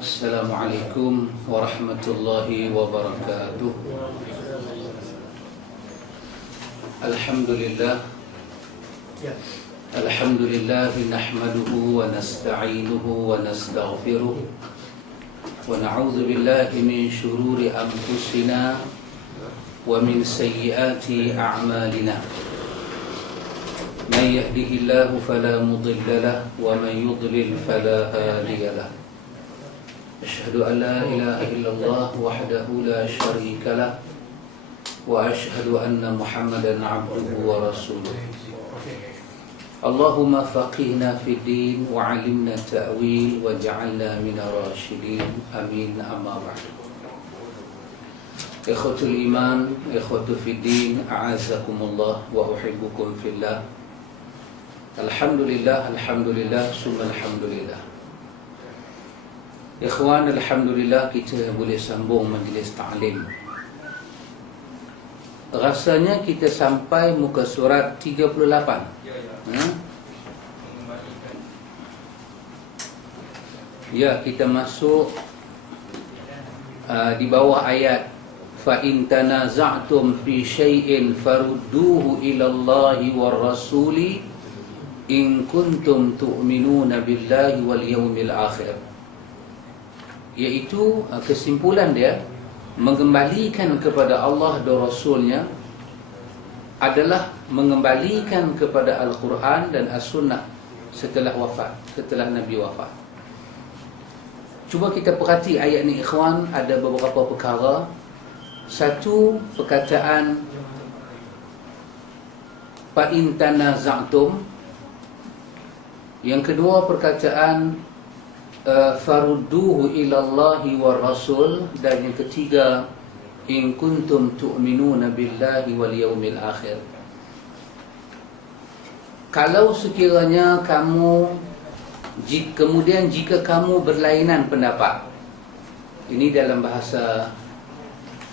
Assalamualaikum warahmatullahi wabarakatuh. Alhamdulillah. Alhamdulillah nahmaduhu wa nasta'inuhu wa nastaghfiruh wa na'udzu billahi min shururi anfusina wa min sayyiati a'malina. Man yahdihillahu fala mudilla lahu wa man yudlil fala hadiya lahu. Asyhadu an la ilaha illallah wahdahu la syarika lah wa asyhadu anna Muhammadan abduhu wa rasuluh. Allahumma faqihna fid din wa 'allimna ta'wil wa ja'alna minar rasyidin. Amin. Amma ba'du. Ikhwatul iman, ikhwatu fid din, a'azzakumullah wa uhibbukum fillah. Alhamdulillah, alhamdulillah, summa alhamdulillah. Ikhwan, alhamdulillah kita boleh sambung majlis ta'lim. Rasanya kita sampai muka surat 38. Ya, kita masuk di bawah ayat fa in tanaza'tum fi syai'in farudduhu ila Allahi war rasuli in kuntum tu'minuna billahi wal yawmil akhir. Iaitu kesimpulan dia, mengembalikan kepada Allah dan Rasulnya adalah mengembalikan kepada Al-Quran dan As-Sunnah setelah wafat, setelah Nabi wafat. Cuba kita perhati ayat ni ikhwan, ada beberapa perkara. Satu, perkataan fa in tanaza'tum. Yang kedua, perkataan farudduhu ilallahi war rasul. Dan yang ketiga, in kuntum tu'minuna billahi wal yawmil akhir. Kalau sekiranya kamu kemudian jika kamu berlainan pendapat, ini dalam bahasa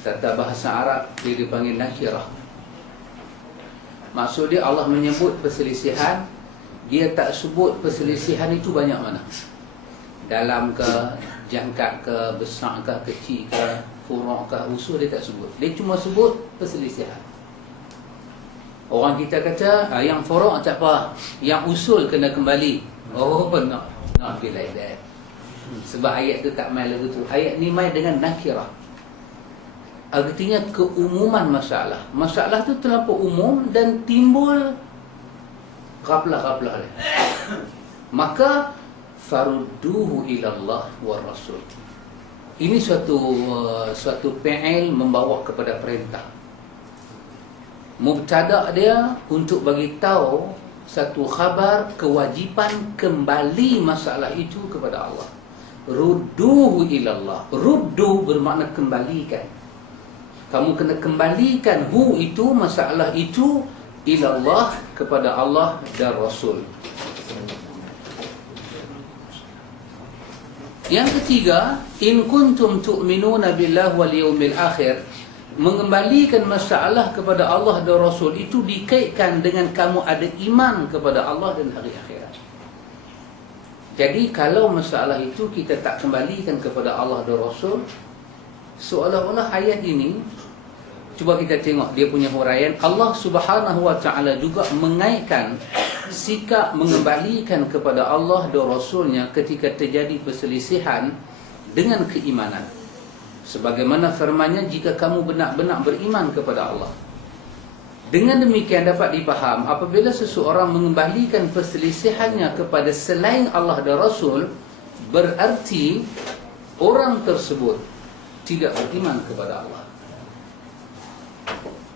tata bahasa Arab dia dipanggil nakirah. Maksud dia Allah menyebut perselisihan, dia tak sebut perselisihan itu banyak mana, dalam ke, jangkat ke, besar ke, kecil ke, furu' ke, usul, dia tak sebut. Dia cuma sebut perselisihan. Orang kita kata yang furu' tak apa, yang usul kena kembali. Oh, not feel like that. Sebab ayat tu tak main lagu tu. Ayat ni main dengan nakirah. Artinya keumuman masalah. Masalah tu terlampau umum dan timbul gaplah-gaplah dia. Maka farudduhu ilallah war rasul. Ini suatu fi'il membawa kepada perintah. Mubtada' dia untuk bagi tahu satu khabar kewajipan kembali masalah itu kepada Allah. Rudduhu ilallah. Ruddu bermakna kembalikan. Kamu kena kembalikan hu itu, masalah itu, ilallah, kepada Allah dan Rasul. Yang ketiga, in kuntum tu'minuna billahi wal yawmil akhir. Mengembalikan masalah kepada Allah dan Rasul itu dikaitkan dengan kamu ada iman kepada Allah dan hari akhirat. Jadi kalau masalah itu kita tak kembalikan kepada Allah dan Rasul, seolah-olah ayat ini, cuba kita tengok dia punya huraian. Allah Subhanahu wa ta'ala juga mengaitkan sikap mengembalikan kepada Allah dan Rasulnya ketika terjadi perselisihan dengan keimanan. Sebagaimana firman-Nya, jika kamu benar-benar beriman kepada Allah. Dengan demikian dapat dipaham, apabila seseorang mengembalikan perselisihannya kepada selain Allah dan Rasul, berarti orang tersebut tidak beriman kepada Allah.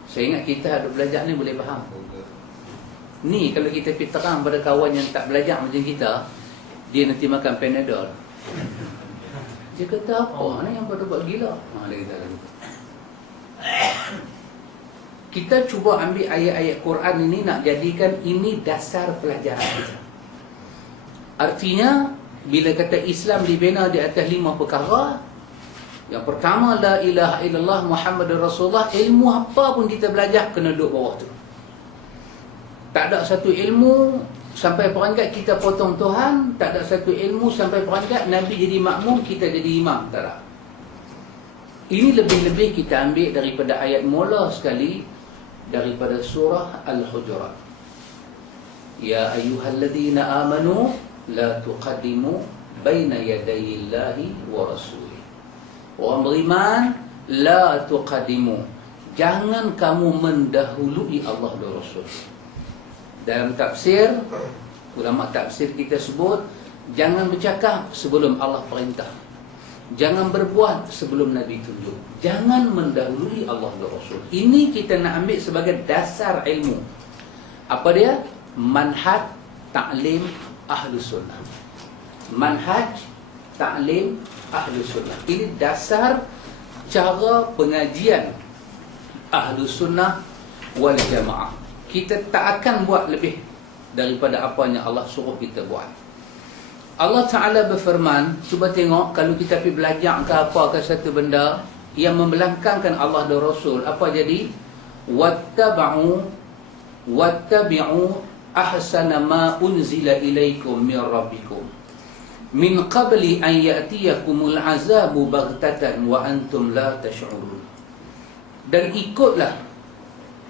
Saya ingat kita ada belajar ni boleh faham. Ni kalau kita pergi terang pada kawan yang tak belajar macam kita, dia nanti makan Panadol. Dia kata apa ni yang pada buat gila. Dia kata lagi. Kita cuba ambil ayat-ayat Quran ini, nak jadikan ini dasar pelajaran kita. Artinya bila kata Islam dibina di atas 5 perkara. Yang pertama, la ilaha illallah Muhammadur Rasulullah. Ilmu apa pun kita belajar kena duduk bawah tu. Tak ada satu ilmu Sampai peringkat kita potong Tuhan, tak ada satu ilmu. Sampai peringkat Nabi jadi makmum, kita jadi imam. Tak ada. Ini lebih-lebih kita ambil daripada ayat mula sekali, daripada surah Al-Hujurat. Ya ayyuhalladzina amanu la tuqaddimu baina yadayillahi wa rasulih. Orang beriman, la tuqaddimu, jangan kamu mendahului Allah dan Rasul. Dalam tafsir, ulama tafsir kita sebut, jangan bercakap sebelum Allah perintah, jangan berbuat sebelum Nabi tunjuk, jangan mendahului Allah dan Rasul. Ini kita nak ambil sebagai dasar ilmu. Apa dia? Manhaj ta'lim Ahlus Sunnah. Manhaj ta'lim Ahlus Sunnah. Ini dasar cara pengajian Ahlus Sunnah wal Jamaah. Kita tak akan buat lebih daripada apa yang Allah suruh kita buat. Allah Ta'ala berfirman, cuba tengok kalau kita pergi belajar ke apa ke satu benda yang membelakangkan Allah dan Rasul, apa jadi? Wattabi'u ahsana ma unzila ilaikum min rabbikum min qabli an ya'tiyakumul azabu baghtatan wa antum la tash'urun. Dan ikutlah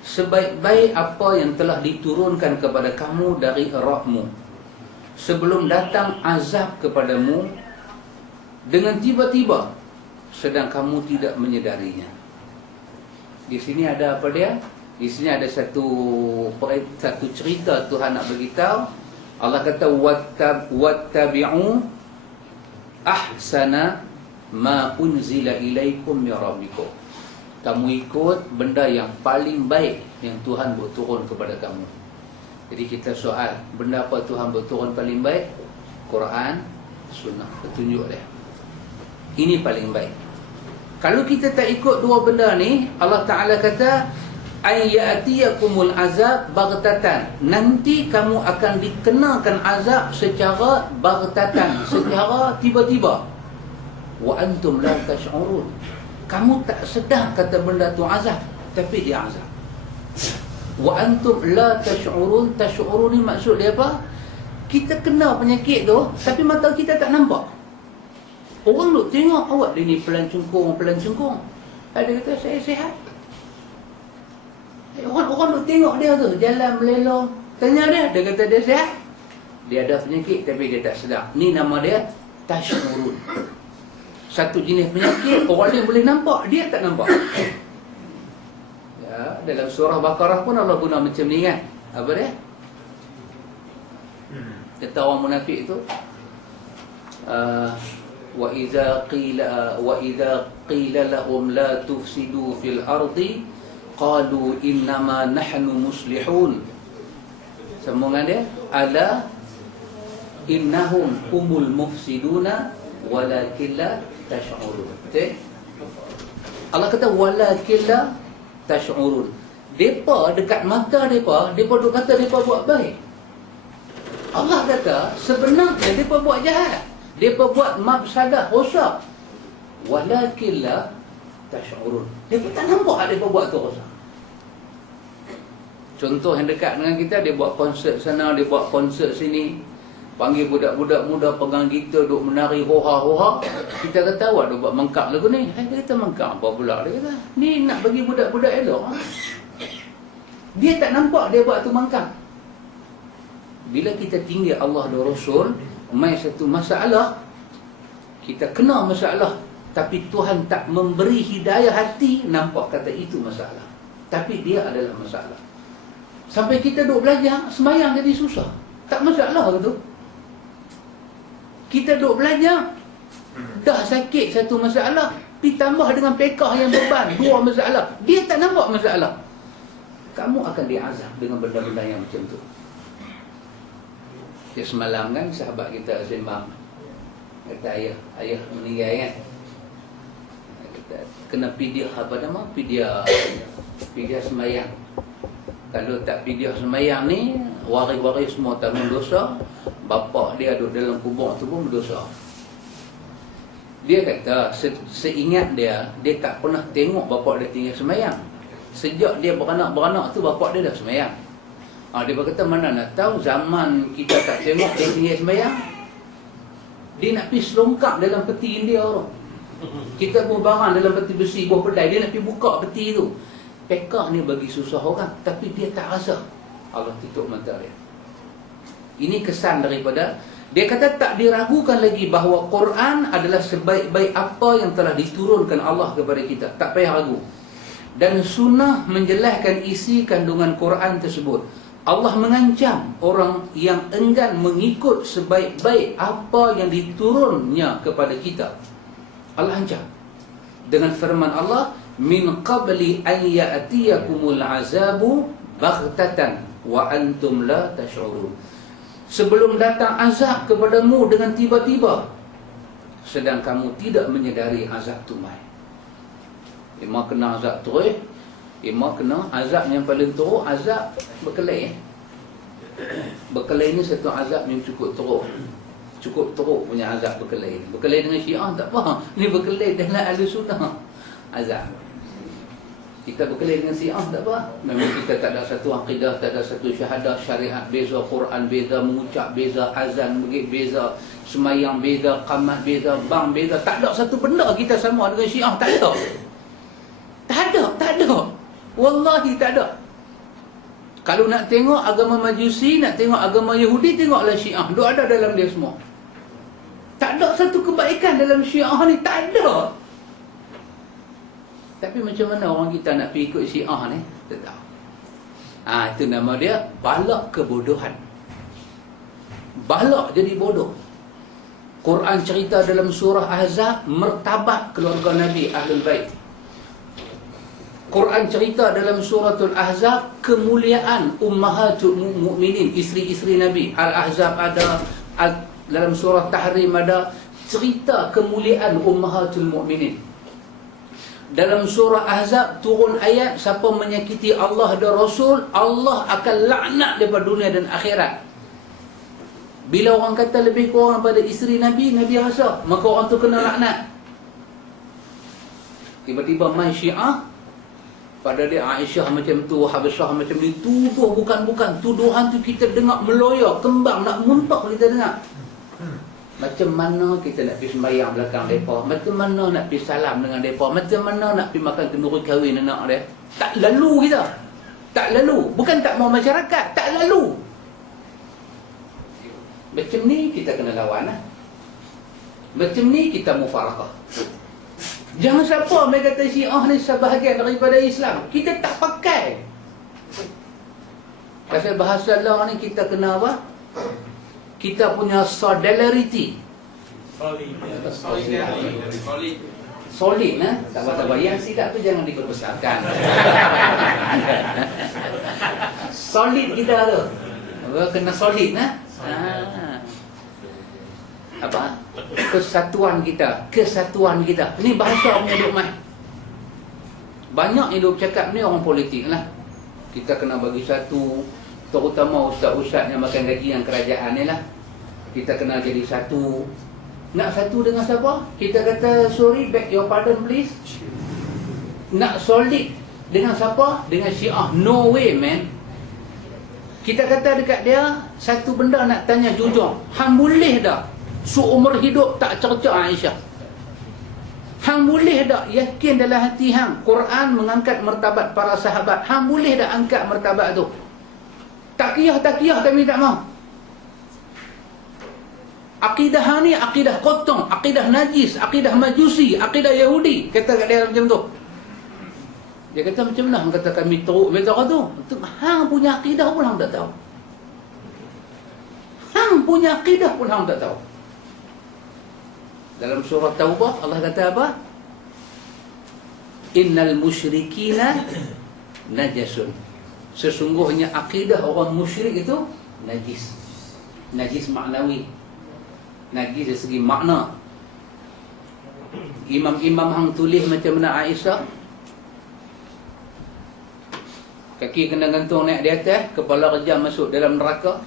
sebaik-baik apa yang telah diturunkan kepada kamu dari Rabbmu sebelum datang azab kepadamu dengan tiba-tiba sedang kamu tidak menyedarinya. Di sini ada apa dia? Di sini ada satu cerita Tuhan nak beritahu. Allah kata wattabi'u ahsana ma unzila ilaikum min rabbikum. Kamu ikut benda yang paling baik yang Tuhan berturun kepada kamu. Jadi kita soal, benda apa Tuhan berturun paling baik? Quran, Sunnah, petunjuk dia. Ini paling baik. Kalau kita tak ikut dua benda ni, Allah Ta'ala kata ayyatiyakumul azab baghtatan. Nanti kamu akan dikenakan azab secara baghtatan, secara tiba-tiba. Wa antum la tash'urun. Kamu tak sedar kata benda tu azab, tapi dia azab. Wa antum la tash'urun. Tash'urun ni maksud dia apa? Kita kena penyakit tu, tapi mata kita tak nampak. Orang duk tengok awak dia ni pelan cungkung. Ada kata saya sihat. Orang duk tengok dia tu jalan melelong. Tanya dia kata dia sihat. Dia ada penyakit tapi dia tak sedar. Ni nama dia tash'urun. Satu jenis penyakit orang lain boleh nampak, dia tak nampak. Ya, dalam surah Baqarah pun Allah guna macam ni kan. Apa dia? Kata orang munafik itu, wa idza qila lahum la tufsidu fil ardi qalu innama nahnu muslihun. Sambungan dia, ala innahum humul mufsiduna walakin la tash'urun. Betul? Allah kata walakin la tash'urun. Depa dekat mata depa duk kata depa buat baik. Allah kata sebenarnya depa buat jahat. Depa buat mafsadah, rosak. Walakin la tash'urun. Depa tak nampak depa buat tu rosak. Contoh yang dekat dengan kita, dia buat konsert sana, dia buat konsert sini. Panggil budak-budak muda pegang gitar duk menari hoha-hoha. Kita kata awak duk buat mengkak lagu ni. Dia kata mengkak apa pula? Dia kata ni nak bagi budak-budak elok. Dia tak nampak dia buat tu mengkak. Bila kita tinggal Allah dan Rasul, mai satu masalah, kita kena masalah, tapi Tuhan tak memberi hidayah hati nampak kata itu masalah. Tapi dia adalah masalah. Sampai kita duk belajar, sembahyang jadi susah. Tak masalah ke tu? Kita duk belajar, dah sakit satu masalah, ditambah dengan pekah yang beban, dua masalah. Dia tak nampak masalah. Kamu akan diazab dengan benda-benda yang macam tu. Dia semalam kan, sahabat kita sembang, kata ayah meninggal kan. Kata, kena pidiah apa nama? Pidiah sembahyang. Kalau tak pidiah sembahyang ni, waris-waris semua tanggung dosa. Bapa dia duduk dalam kubur tu pun berdosa. Dia kata seingat dia tak pernah tengok bapa dia tinggal sembahyang. Sejak dia beranak-beranak tu bapa dia dah sembahyang. Dia berkata, mana nak tahu zaman kita tak tengok dia tinggal sembahyang. Dia nak pergi selongkap dalam peti India tu. Kita buah barang dalam peti besi, buah pedai, dia nak pergi buka peti tu. Pekak ni bagi susah orang, tapi dia tak rasa. Allah tutup mata dia. Ini kesan daripada, dia kata tak diragukan lagi bahawa Quran adalah sebaik-baik apa yang telah diturunkan Allah kepada kita. Tak payah ragu. Dan sunnah menjelaskan isi kandungan Quran tersebut. Allah mengancam orang yang enggan mengikut sebaik-baik apa yang diturunnya kepada kita. Allah ancam dengan firman Allah, min qabli an ya'tiyakumul azabu baghtatan wa antum la tash'urun. Sebelum datang azab kepadamu dengan tiba-tiba, sedang kamu tidak menyedari azab tu mai. Ima kena azab terus, ima kena azab yang paling teruk, azab berkelahi. Berkelahi ni satu azab yang cukup teruk. Cukup teruk punya azab berkelahi. Berkelahi dengan Syiah tak apa. Ni berkelahi dalam Ahlussunnah. Azab. Kita berkelahi dengan Syiah tak apa. Memang kita tak ada satu akidah, tak ada satu syahadah, syariat beza, Quran beza, mengucap beza, azan beza, semayang beza, qamat beza, bang beza. Tak ada satu benda kita sama dengan Syiah. Tak ada. Tak ada. Wallahi tak ada. Kalau nak tengok agama Majusi, nak tengok agama Yahudi, tengoklah Syiah. Dia ada dalam dia semua. Tak ada satu kebaikan dalam Syiah ni. Tak ada. Tapi macam mana orang kita nak pergi ikut Syiah ni? Tak tahu. Itu nama dia balak kebodohan. Balak jadi bodoh. Quran cerita dalam surah Ahzab, martabat keluarga Nabi Ahlul Bait. Quran cerita dalam suratul Ahzab, kemuliaan ummahatul mu'minin, isteri-isteri Nabi. Al-Ahzab ada, dalam surah Tahrim ada cerita kemuliaan ummahatul mu'minin. Dalam surah Ahzab turun ayat, siapa menyakiti Allah dan Rasul, Allah akan laknat daripada dunia dan akhirat. Bila orang kata lebih kurang pada isteri Nabi, Nabi rasa, maka orang tu kena laknat. Tiba-tiba mai Syiah, pada dia Aisyah macam tu, Habsyah macam ni, tuduh bukan-bukan. Tuduhan tu kita dengar meloyor, kembang, nak muntah kita dengar. Macam mana kita nak pergi sembahyang belakang mereka? Macam mana nak pergi salam dengan mereka? Macam mana nak pergi makan kenduri kahwin anak dia? Tak lalu kita. Tak lalu. Bukan tak mau masyarakat, tak lalu. Macam ni kita kena lawan lah. Macam ni kita mufarakah. Jangan siapa mereka kata Syiah ni sebahagian daripada Islam. Kita tak pakai. Pasal bahasa Allah ni kita kena apa? Kita punya solidarity. Solid nah. Sabar-sabar. Yang silap tu jangan dibesarkan. Solid kita tu. Kena solid nah. Apa? Kesatuan kita. Ini bahasa punya duk mai. Banyak yang duk cakap ni orang politik lah. Kita kena bagi satu, terutama ustaz-ustaz yang makan gaji yang kerajaan ni lah. Kita kena jadi satu. Nak satu dengan siapa? Kita kata sorry, beg your pardon please. Nak solid dengan siapa? Dengan Syiah. No way man. Kita kata dekat dia satu benda nak tanya jujur. Hang boleh dah seumur hidup tak cerca Aisyah? Hang boleh dah yakin dalam hati hang Quran mengangkat martabat para sahabat? Hang boleh dah angkat martabat tu? Takiyah kami tak mau. Akidah hang ni akidah kotor, akidah najis, akidah Majusi, akidah Yahudi. Kata kat dia macam tu. Dia kata macam mana hang kata kami teruk betul tu? Hang punya akidah pun hang tak tahu. Hang punya akidah pun hang tak tahu. Dalam surah Taubah Allah kata apa? Innal musyrikina najasun. Sesungguhnya akidah orang musyrik itu najis. Najis maknawi. Najis dari segi makna. Imam-imam hang tulis macam mana Aisyah, kaki kena gantung naik di atas, kepala rejam masuk dalam neraka.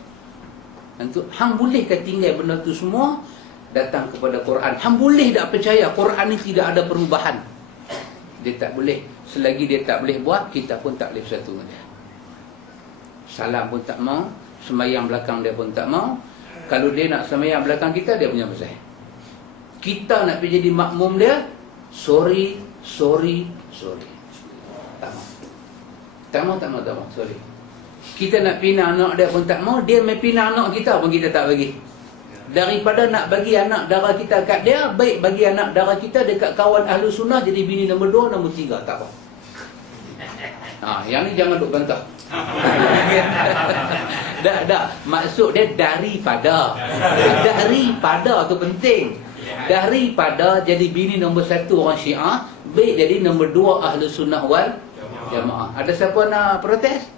Hang boleh ke tinggal benda tu semua datang kepada Quran? Hang boleh tak percaya Quran ni tidak ada perubahan? Dia tak boleh. Selagi dia tak boleh buat, kita pun tak boleh bersatu dengan dia. Salam pun tak mau, sembahyang belakang dia pun tak mau. Kalau dia nak sembahyang belakang kita, dia punya pasal. Kita nak pergi jadi makmum dia, sorry. Tak mau, sorry. Kita nak pinang anak dia pun tak mau, dia main pinang anak kita pun kita tak bagi. Daripada nak bagi anak dara kita kat dia, baik bagi anak dara kita dekat kawan ahlu sunnah, jadi bini nombor 2, nombor 3, tak apa. Yang ni jangan duk bantah. Dah. Maksud dia daripada tu penting. Daripada jadi bini nombor 1 orang Syiah, baik jadi nombor 2 ahlu sunnah wal jamaah. Ada siapa nak protes?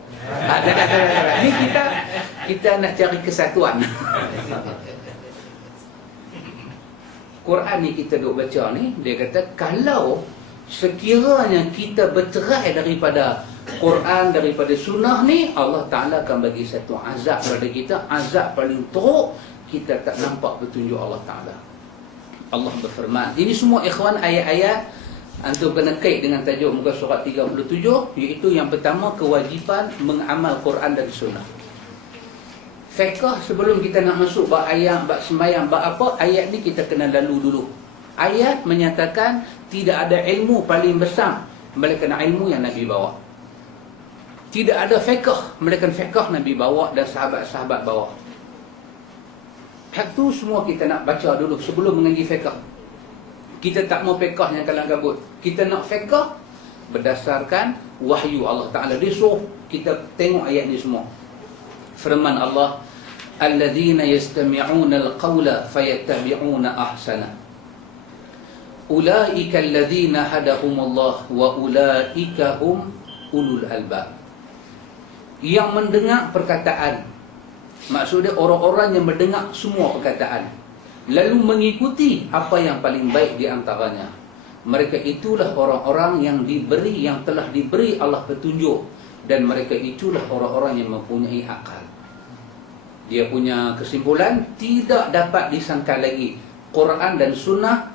Ni kita nak cari kesatuan. Quran ni kita duk baca ni, dia kata kalau sekiranya kita bercerai daripada Quran, daripada sunnah ni, Allah Ta'ala akan bagi satu azab pada kita, azab paling teruk. Kita tak nampak petunjuk Allah Ta'ala. Allah berfirman, ini semua ikhwan ayat-ayat antum kena kait dengan tajuk muka surat 37, iaitu yang pertama, kewajipan mengamal Quran dan sunnah. Fiqh, sebelum kita nak masuk bab ayat, bab sembahyang, bab apa, ayat ni kita kena lalu dulu. Ayat menyatakan tidak ada ilmu paling besar melainkan ilmu yang Nabi bawa. Tidak ada fiqh melainkan fiqh Nabi bawa dan sahabat-sahabat bawa. Hak tu semua kita nak baca dulu sebelum mengaji fiqh. Kita tak mau fiqh yang kalang kabut. Kita nak fiqh berdasarkan wahyu Allah Ta'ala. Dia suruh kita tengok ayat ni semua. Firman Allah, alladzina yastami'una al-qawla fayattabi'una ahsana. Ulaika alladzina hadahumullah wa ulaika hum ulul albab. Yang mendengar perkataan, maksudnya orang-orang yang mendengar semua perkataan, lalu mengikuti apa yang paling baik di antaranya, mereka itulah orang-orang yang telah diberi Allah petunjuk, dan mereka itulah orang-orang yang mempunyai akal. Dia punya kesimpulan, tidak dapat disangka lagi Quran dan sunnah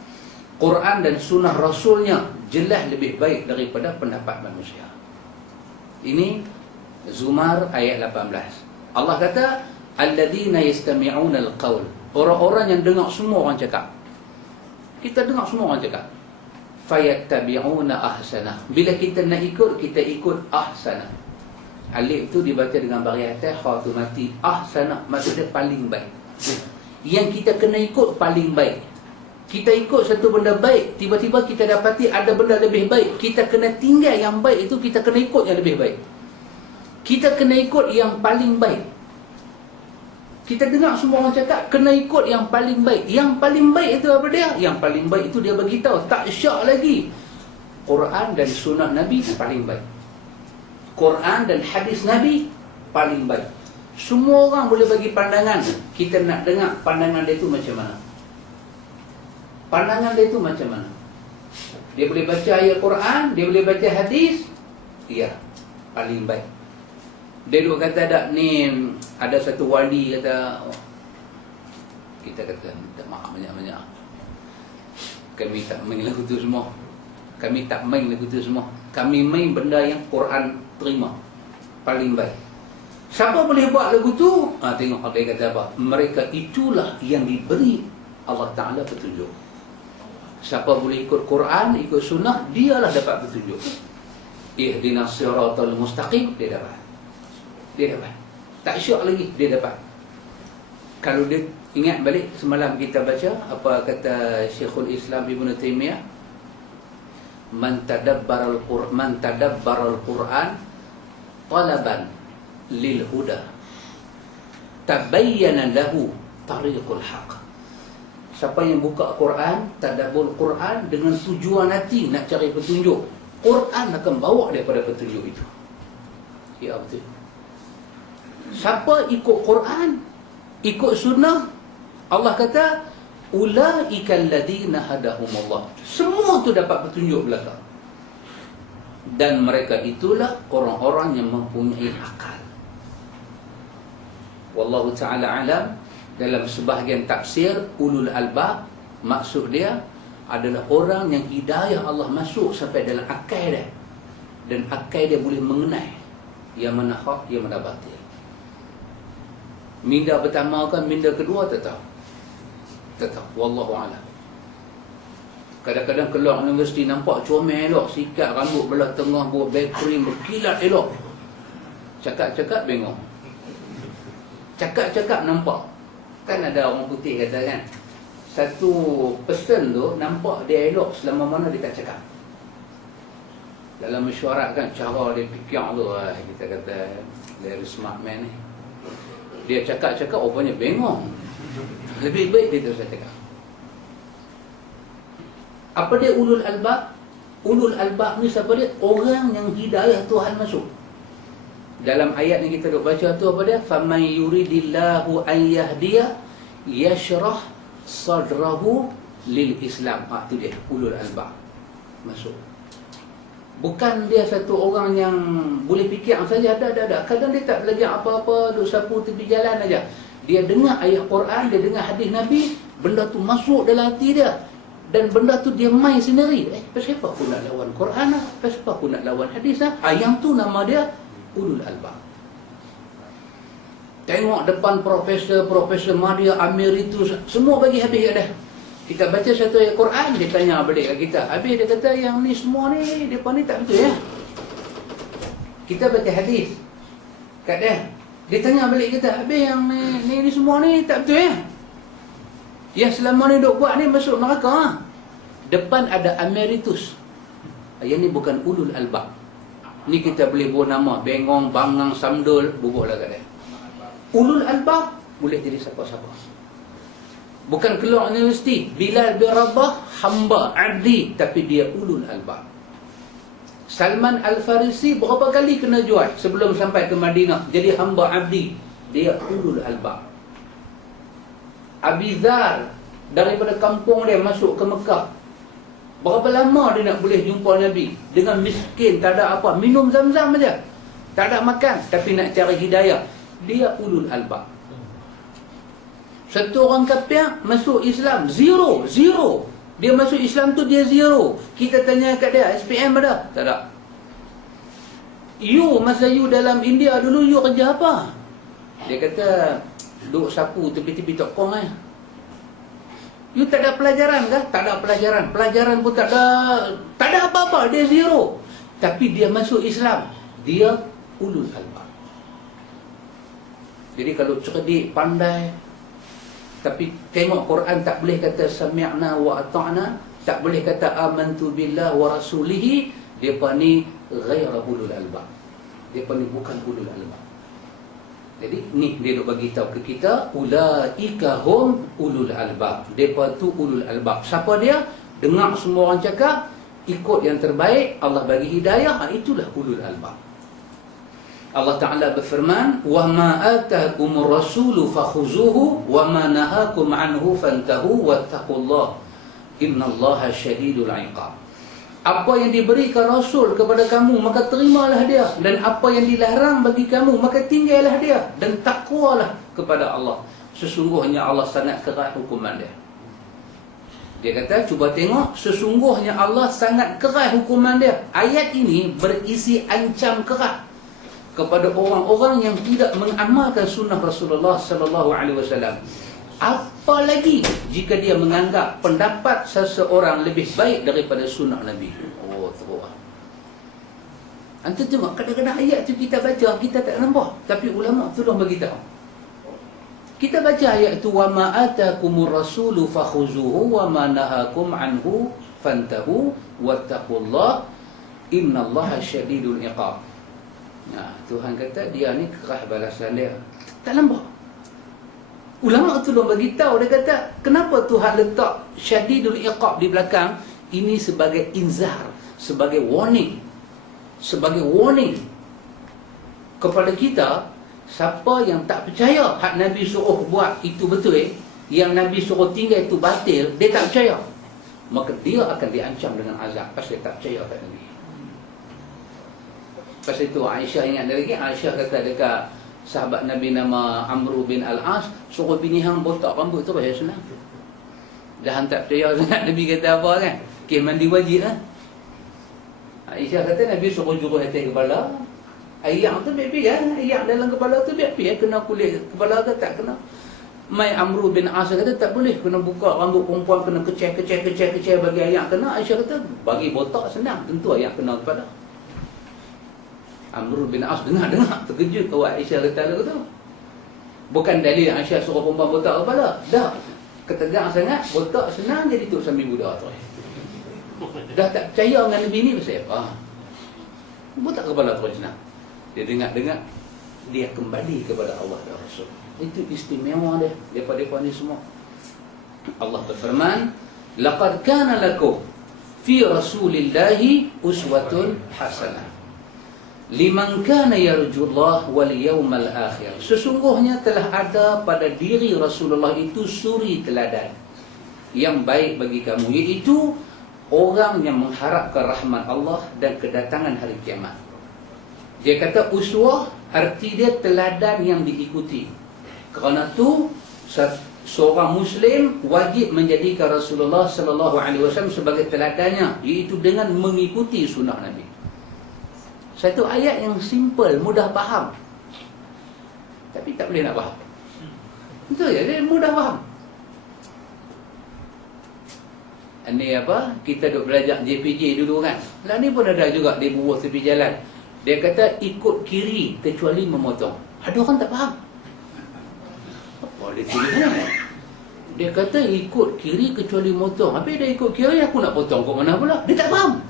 Rasulnya jelas lebih baik daripada pendapat manusia. Ini Zumar ayat 18. Allah kata, alladzina yastami'una al-qaul. Orang-orang yang dengar semua orang cakap. Kita dengar semua orang cakap. Fayattabi'una ahsana. Bila kita nak ikut, kita ikut ahsana. Alif tu dibaca dengan bariatan, kha tu mati. Ahsana maksudnya paling baik. Yang kita kena ikut paling baik. Kita ikut satu benda baik, tiba-tiba kita dapati ada benda lebih baik, kita kena tinggal yang baik itu, kita kena ikut yang lebih baik. Kita kena ikut yang paling baik. Kita dengar semua orang cakap, kena ikut yang paling baik. Yang paling baik itu apa dia? Yang paling baik itu dia beritahu, tak syak lagi, Quran dan sunnah Nabi paling baik. Quran dan hadis Nabi paling baik. Semua orang boleh bagi pandangan. Kita nak dengar pandangan dia itu macam mana. Pandangan dia itu macam mana. Dia boleh baca ayat Quran, dia boleh baca hadis, ya, paling baik. Dia duk kata tak ni, ada satu wali kata, kita kata minta maaf banyak-banyak, kami tak main lagu tu semua. Kami tak main lagu tu semua. Kami main benda yang Quran terima, paling baik. Siapa boleh buat lagu tu? Tengok dia kata apa. Mereka itulah yang diberi Allah Ta'ala petunjuk. Siapa boleh ikut Quran, ikut sunnah, dialah dapat petunjuk. Ihdinas siratal mustaqim, dia dapat. Dia dapat. Tak syak lagi, dia dapat. Kalau dia ingat balik semalam kita baca apa kata Syekhul Islam Ibn Taymiyah, man tadabbaral Quran talaban lil huda tabayyana lahu tariqul haq. Siapa yang buka Quran, tadabbur Quran dengan tujuan hati nak cari petunjuk, Quran akan bawa dia pada petunjuk itu. Ya betul. Siapa ikut Quran, ikut sunnah, Allah kata ulaikal ladzina hadahumullah. Semua tu dapat petunjuk belaka. Dan mereka itulah orang-orang yang mempunyai akal. Wallahu ta'ala alam. Dalam sebahagian tafsir, ulul albab, maksud dia adalah orang yang hidayah Allah masuk sampai dalam akal dia, dan akal dia boleh mengenai yang mana hak, yang mana batil. Minda pertama kan, minda kedua tak tahu. Tak tahu, wallahu a'lam. Kadang-kadang keluar universiti nampak comel elok, sikat rambut belah tengah, buat beg cream, berkilat elok. Cakap-cakap bengong. Cakap-cakap nampak. Kan ada orang putih kata kan, satu person tu nampak dia elok selama mana dia tak cakap. Dalam mesyuarat kan, cara dia fikir tu kita kata very smart man ni. Dia cakap-cakap rupanya bengong. Lebih baik dia terus cakap. Apa dia ulul albab? Ulul albab ni siapa dia? Orang yang hidayah Tuhan masuk. Dalam ayat yang kita duk baca tu apa dia? Faman yuridillahu an yahdiya yashrah sadrahu lil Islam. Tu dia ulul albab masuk. Bukan dia satu orang yang boleh fikir saja, ada. Kadang dia tak belajar apa-apa, duk sapu tepi jalan aja. Dia dengar ayat Quran, dia dengar hadis Nabi, benda tu masuk dalam hati dia. Dan benda tu dia main sendiri. Pasal apa aku nak lawan Quran lah? Pasal apa aku nak lawan hadis lah? Yang tu nama dia ulul albab. Tengok depan Profesor Madia Emeritus, semua bagi habis dah. Kita baca satu ayat Quran, dia tanya balik kat kita. Habis dia kata yang ni semua ni, depan ni tak betul ya. Kita baca hadis kat dia. Dia tanya balik kita, habis yang ni semua ni tak betul ya. Yang selama ni duk buat ni masuk neraka ha? Depan ada Emeritus. Yang ni bukan ulul albab. Ni kita boleh buat nama bengong, bangang, samdul, bubuklah kat dia. Ulul albab boleh jadi siapa-siapa. Bukan keluar universiti, Bilal bin Rabah hamba, abdi, tapi dia ulul albab. Salman Al-Farisi berapa kali kena jual sebelum sampai ke Madinah, jadi hamba abdi, dia ulul albab. Abi Dzar daripada kampung dia masuk ke Mekah. Berapa lama dia nak boleh jumpa Nabi? Dengan miskin, tak ada apa, minum zam-zam aja. Tak ada makan, tapi nak cari hidayah. Dia ulul albab. Satu orang kafir masuk Islam, zero. Dia masuk Islam tu dia zero. Kita tanya kat dia, SPM ada? Tak ada. You, masa you dalam India dulu, you kerja apa? Dia kata, duk sapu tepi-tepi tokong eh. You tak ada pelajaran kah? Tak ada pelajaran. Pelajaran pun tak ada apa-apa. Dia zero. Tapi dia masuk Islam, dia ulul albab. Jadi kalau cerdik, pandai, tapi tengok Quran tak boleh kata sami'na wa ata'na, tak boleh kata amantu billah wa rasulihi, depa ni ghaira ulul albab. Depa ni bukan ulul albab. Jadi ni dia nak bagi tahu ke kita, ulaika hum ulul albab. Depa tu ulul albab. Siapa dia? Dengar semua orang cakap, ikut yang terbaik, Allah bagi hidayah, itulah ulul albab. Allah Ta'ala berfirman, wa ma atakumur rasulu fakhuzuhu wa ma nahakum anhu fantahu wattaqullah innallaha syadidul iqab. Apa yang diberikan Rasul kepada kamu, maka terimalah dia. Dan apa yang dilarang bagi kamu, maka tinggallah dia. Dan takwalah kepada Allah. Sesungguhnya Allah sangat keras hukuman dia. Dia kata, cuba tengok, sesungguhnya Allah sangat keras hukuman dia. Ayat ini berisi ancam keras kepada orang-orang yang tidak mengamalkan sunnah Rasulullah SAW. Apalagi jika dia menganggap pendapat seseorang lebih baik daripada sunnah Nabi. Oh, teruk. Antum tengok, kadang-kadang ayat tu kita baca, kita tak nampak. Tapi ulama tolong bagi tahu. Kita baca ayat tu, wa ma atakumur rasulu fakhuzuhu wa ma nahakum anhu fantahu wattaqullah innallaha syadidul iqab. Nah, Tuhan kata dia ni keras balasan dia. Tak nampak. Ulama tolong bagi tahu, dia kata kenapa Tuhan letak syadidul iqab di belakang? Ini sebagai inzar, sebagai warning. Sebagai warning kepada kita, siapa yang tak percaya hak Nabi suruh buat itu betul, yang Nabi suruh tinggal itu batil, dia tak percaya, maka dia akan diancam dengan azab pasal dia tak percaya kat Nabi. Pasal itu Aisyah ingat lagi, Aisyah kata dekat sahabat Nabi nama Amru bin Al-As, suruh bini hang botak rambut tu pasal senang. Dah hang tak percaya sangat Nabi kata apa kan? Kes mandi wajib lah. Aisyah kata Nabi suruh jurus atas kepala, Ayak tu biar-biar, ayak dalam kepala tu biar-biar, kena kulit kepala ke tak kena. Mai Amru bin As kata tak boleh, kena buka rambut perempuan, kena kecil bagi ayak kena. Aisyah kata bagi botak senang, tentu ayak kena kepala. Amru bin As dengar terkejut. Awak Aisyah kata tu bukan dalil Aisyah suruh perempuan botak kepala. Dah ketegang sangat, botak senang jadi tok sambil budak tu. Dah tak percaya dengan Nabi ni pasal apa? Botak kepala tu senang. Dia dengar, dia kembali kepada Allah dan Rasul. Itu istimewa dia daripada ni semua. Allah berfirman, laqad kana lakum fi rasulillahi uswatun hasanah liman kana yarjullah wal yawmal akhir. Sesungguhnya telah ada pada diri Rasulullah itu suri teladan yang baik bagi kamu, iaitu orang yang mengharapkan rahmat Allah dan kedatangan hari kiamat. Dia kata uswah, arti dia teladan yang diikuti. Kerana tu seorang Muslim wajib menjadikan Rasulullah sallallahu alaihi wasallam sebagai teladannya, iaitu dengan mengikuti sunnah Nabi. Satu ayat yang simple, mudah faham, tapi tak boleh nak faham. Betul ya, dia mudah faham. Ini apa? Kita duk belajar JPJ dulu kan. Lah ni pun ada juga di buah tepi jalan. Dia kata ikut kiri kecuali memotong. Ada orang tak faham. Apa dia kiri mana? Dia kata ikut kiri kecuali memotong. Habis dia ikut kiri, aku nak potong ke mana pula? Dia tak faham.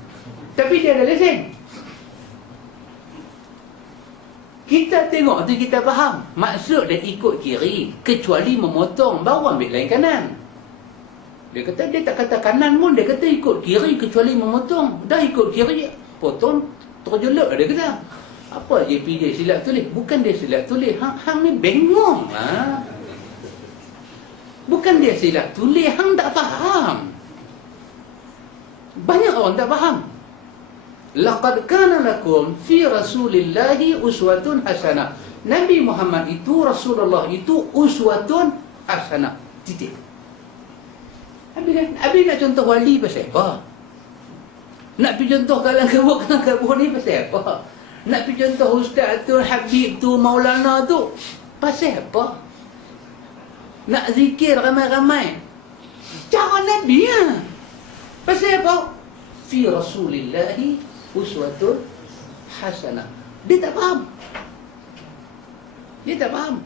Tapi dia ada lesen. Kita tengok tu kita faham. Maksud dia ikut kiri kecuali memotong, baru ambil lain kanan. Dia kata dia tak kata kanan pun, dia kata ikut kiri kecuali memotong. Dah ikut kiri, potong, terjeluk dia kata. Apa JPJ silap tulis? Bukan dia silap tulis, hang ni bengong. Bukan dia silap tulis, hang tak faham. Banyak orang tak faham. Laqad kana lakum fi rasulillahi uswatun hasanah. Nabi Muhammad itu, Rasulullah itu uswatun hasanah. Titik. Habis nak contoh wali pasal apa? Nak pergi contoh kalang kabut ni pasal apa? Nak pergi contoh ustaz tu, habib tu, maulana tu pasal apa? Nak zikir ramai-ramai cara Nabi ya. Pasal apa? Fi rasulillahi uswatun hasanah. Dia tak faham. Dia tak faham.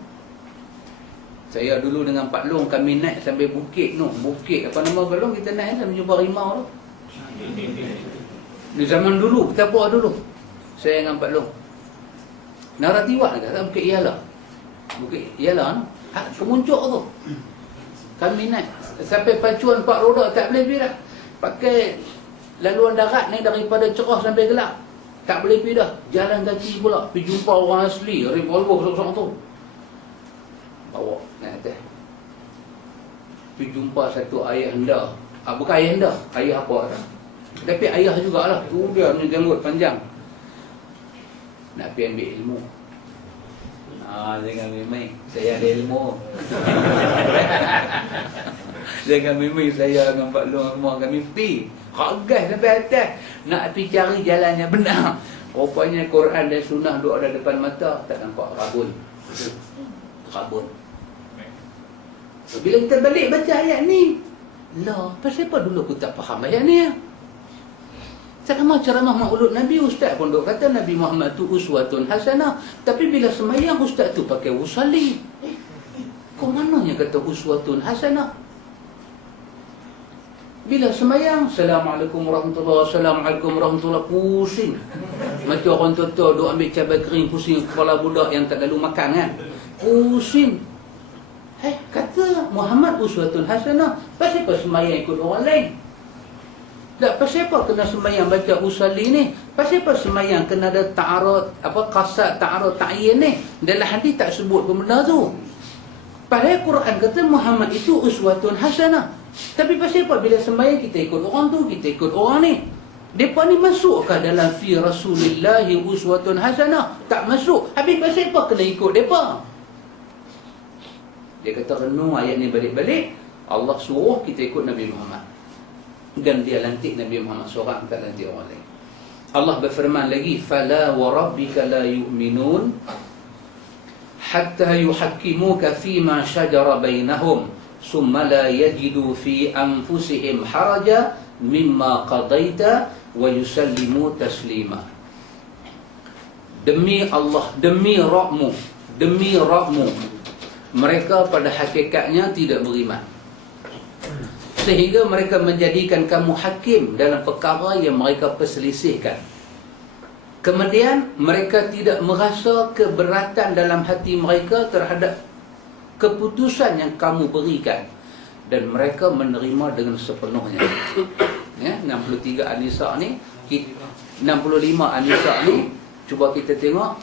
Saya dulu dengan Pak Long kami naik sampai bukit no. Bukit apa nama Pak Long, kita naik sampai jumpa rimau tu. Di zaman dulu, kita buat dulu. Saya dengan Pak Long. Naratiwak kata Bukit Yala. Bukit Yala no. Kemuncuk tu. Kami naik sampai pacuan 4 roda tak boleh pergi dah. Pakai laluan darat ni daripada cerah sampai gelap. Tak boleh pergi dah. Jalan kaki pula. Pergi jumpa orang asli. Revolver seorang tu. Bawa naik atas. Pergi jumpa satu ayah anda. Bukan ayah anda. Ayah apa dah. Tapi ayah jugalah. Tu dia punya janggut panjang. Nak pergi ambil ilmu. Jangan main-main. Saya ada ilmu. Jangan main-main. Saya dengan Pak Long semua kami pergi. Kagas sampai atas. Nak pergi cari jalan yang benar. Rupanya Quran dan Sunnah duduk ada depan mata. Tak nampak rabun. Rabun. Bila kita balik baca ayat ni, lah, pasal apa dulu aku tak faham ayat ni? Ceramah maulud Nabi, ustaz pun duk kata Nabi Muhammad tu uswatun hasanah. Tapi bila semayang ustaz tu pakai usalli. Kau mananya kata uswatun hasanah? Bila semayang, Assalamualaikum warahmatullahi wabarakatuh, Assalamualaikum warahmatullahi wabarakatuh, pusing. Macam orang tua-tua duk ambil cabai kering, pusing kepala budak yang tak lalu makan kan. Pusing. Kata Muhammad uswatun hasanah. Pasal apa semayang ikut orang lain? Tak, pasal apa kena sembahyang baca usalli ni? Pasal apa sembahyang kena ada ta'arud, qasad, ta'arud, ta'yin ni? Dalam hadis tak sebut benda tu. Padahal Quran kata Muhammad itu uswatun hasanah. Tapi pasal apa bila sembahyang kita ikut orang tu, kita ikut orang ni? Depa ni masukkah dalam fi rasulillahi uswatun hasanah? Tak masuk. Habis pasal apa kena ikut depa? Dia kata renung ayat ni balik-balik. Allah suruh kita ikut Nabi Muhammad. Dan dia lantik Nabi Muhammad seorang, tak lantik orang lain. Allah berfirman lagi, fala wa rabbika la yu'minun hatta yuhakkimuka fima shajara bainahum summa la yajidu fi anfusihim haraja mimma qadaita wa yusallimu taslima. Demi Allah, demi Rabbmu, mereka pada hakikatnya tidak beriman, sehingga mereka menjadikan kamu hakim dalam perkara yang mereka perselisihkan. Kemudian mereka tidak merasa keberatan dalam hati mereka terhadap keputusan yang kamu berikan, dan mereka menerima dengan sepenuhnya. Ya, 63 An-Nisa ni, 65 An-Nisa ni, cuba kita tengok,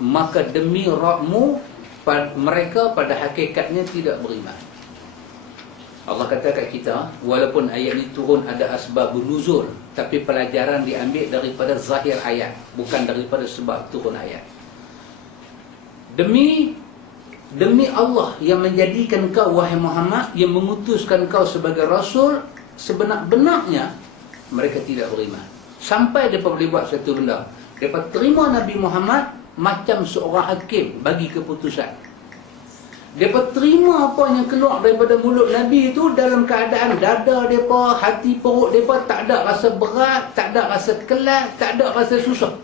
maka demi Rabbmu, mereka pada hakikatnya tidak beriman. Allah kata kat kita, walaupun ayat ni turun ada asbabun nuzul, tapi pelajaran diambil daripada zahir ayat, bukan daripada sebab turun ayat. Demi Allah yang menjadikan kau, wahai Muhammad, yang mengutuskan kau sebagai Rasul, sebenar-benarnya mereka tidak beriman. Sampai mereka boleh buat satu benda, mereka terima Nabi Muhammad macam seorang hakim bagi keputusan. Mereka terima apa yang keluar daripada mulut Nabi itu dalam keadaan dada mereka, hati perut mereka tak ada rasa berat, tak ada rasa kelat, tak ada rasa susah.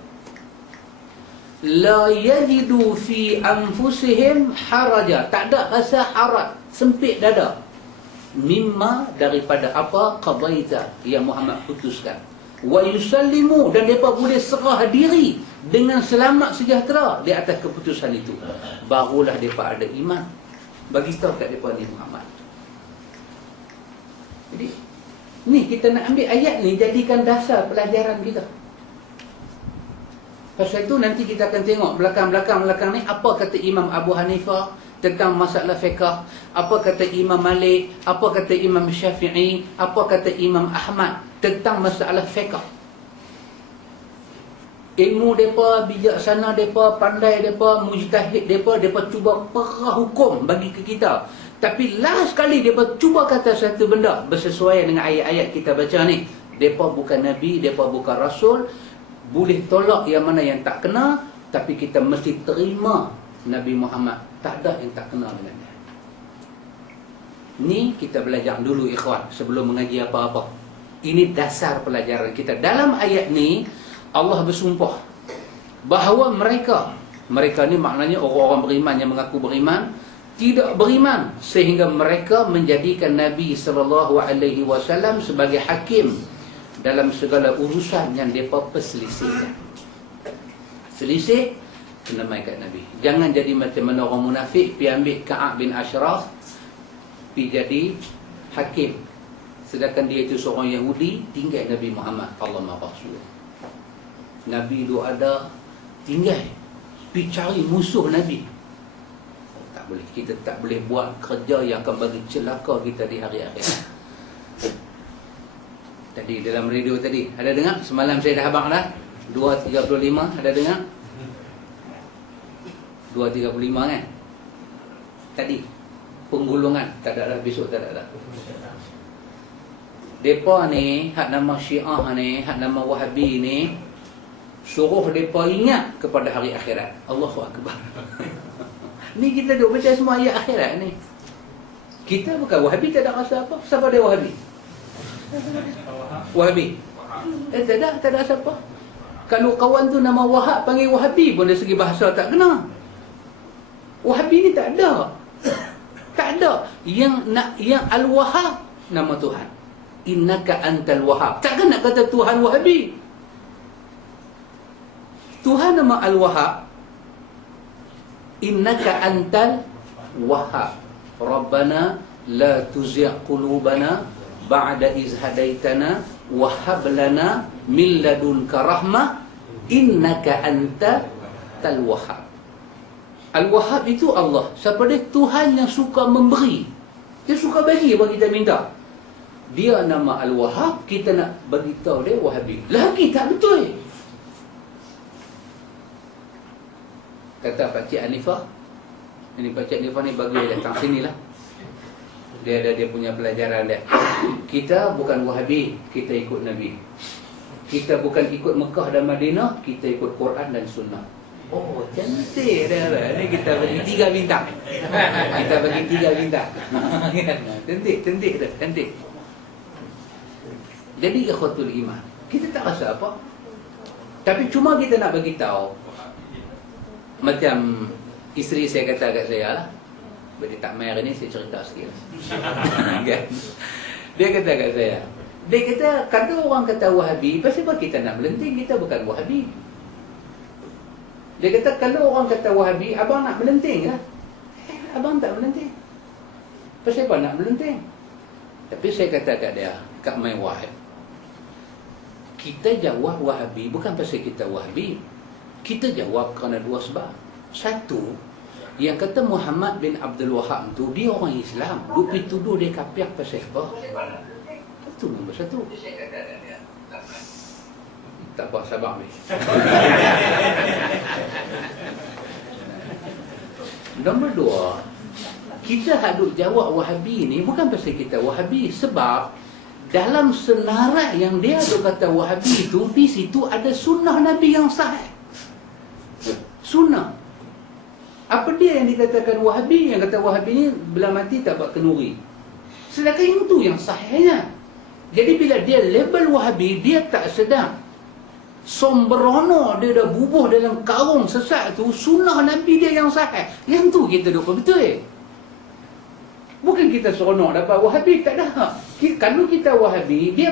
La yajidu fi anfusihim haraja, tak ada rasa haraj, sempit dada. Mimma, daripada apa qadaita yang Muhammad putuskan. Wa yusallimu, dan mereka boleh serah diri dengan selamat sejahtera di atas keputusan itu. Barulah mereka ada iman. Bagi tahu kat mereka ni Muhammad. Jadi ni kita nak ambil ayat ni jadikan dasar pelajaran kita. Pasal itu nanti kita akan tengok belakang ni apa kata Imam Abu Hanifah tentang masalah fiqh, apa kata Imam Malik, apa kata Imam Syafi'i, apa kata Imam Ahmad tentang masalah fiqh. Ilmu mereka, bijaksana mereka, pandai mereka, mujtahid mereka cuba perah hukum bagi ke kita. Tapi last kali mereka cuba kata satu benda bersesuaian dengan ayat-ayat kita baca ni. Mereka bukan Nabi, mereka bukan Rasul. Boleh tolak yang mana yang tak kena, tapi kita mesti terima Nabi Muhammad. Tak ada yang tak kena dengan dia. Ni kita belajar dulu ikhwan sebelum mengaji apa-apa. Ini dasar pelajaran kita. Dalam ayat ni Allah bersumpah bahawa mereka ni maknanya orang-orang beriman yang mengaku beriman tidak beriman, sehingga mereka menjadikan Nabi SAW sebagai hakim dalam segala urusan yang mereka perselisihkan. Selisih, kena mai kat Nabi. Jangan jadi macam mana orang munafik pi ambil Ka'ab bin Ashraf pi jadi hakim, sedangkan dia itu seorang Yahudi, tinggal Nabi Muhammad sallallahu alaihi wasallam. Nabi itu ada, tinggal pergi cari musuh Nabi. Tak boleh, kita tak boleh buat kerja yang akan bagi celaka kita di hari akhirat. Tadi dalam radio tadi ada dengar, semalam saya dah habaq dah 2.35, ada dengar 2.35 kan tadi, penggulungan tak ada dah, besok tak ada dah. Depa ni hak nama Syiah ni, hak nama Wahabi ni, suruh mereka ingat kepada hari akhirat. Allahu Akbar. Ni kita duk baca semua ayat akhirat ni. Kita bukan Wahabi, tak ada rasa apa. Siapa dia Wahabi? Wahabi. Tak ada siapa. Kalau kawan tu nama Wahab panggil Wahabi pun dari segi bahasa tak kena. Wahabi ni tak ada. Tak ada. Yang Al-Wahhab nama Tuhan. Innaka antal Wahhab. Takkan nak kata Tuhan Wahabi. Tuhan nama Al-Wahhab. Innaka antal Wahhab. Rabbana la tuzigh qulubana ba'da iz hadaitana wa hab lana min ladunka rahmah innaka antal Wahhab. Al-Wahhab itu Allah. Siapa dia? Tuhan yang suka memberi. Dia suka bagi apa kita minta. Dia nama Al-Wahhab, kita nak bagi tahu dia Wahabi. Lagi tak betul. Kata Pakcik Hanifah, ini Pakcik Hanifah ni bagi dia datang sini lah. Dia ada dia punya pelajaran dia. Kita bukan Wahabi, kita ikut Nabi. Kita bukan ikut Mekah dan Madinah, kita ikut Quran dan Sunnah. Oh, cantik dah. Ni kita bagi 3 bintang. Kita bagi 3 bintang. Cantik dah, cantik. Jadi ikhwatul iman, kita tak rasa apa. Tapi cuma kita nak bagi tahu. Macam isteri saya kata kat saya lah. Bila tak main hari ni saya cerita sikit. Kan? Dia kata kat saya, dia kata, kata orang kata Wahabi, pasal apa kita nak melenting? Kita bukan Wahabi. Dia kata, kalau orang kata Wahabi, abang nak melenting lah. Abang tak melenting. Pasal apa nak melenting? Tapi saya kata kat dia, kat main Wahab, kita jawab Wahabi bukan pasal kita Wahabi. Kita jawab kerana 2 sebab. Satu, yang kata Muhammad bin Abdul Wahab tu, dia orang Islam. Duk pergi tuduh dia kafir pasal apa? Itu nombor 1. Tak apa, sabar ni. Nombor 2, kita hadut jawab Wahabi ni bukan pasal kita Wahabi. Sebab dalam senarai yang dia ada kata Wahabi itu, di situ ada sunnah Nabi yang sahih. Sunnah. Apa dia yang dikatakan Wahabi? Yang kata Wahabi ni bila mati tak buat kenduri. Sedangkan itu yang sahihnya. Jadi bila dia label Wahabi, dia tak sedang sombrono, dia dah bubuh dalam karung sesat tu, sunnah Nabi dia yang sahih. Yang tu kita duk betul. Bukan kita seronok dapat Wahabi, tak ada. Kalau kita Wahabi, dia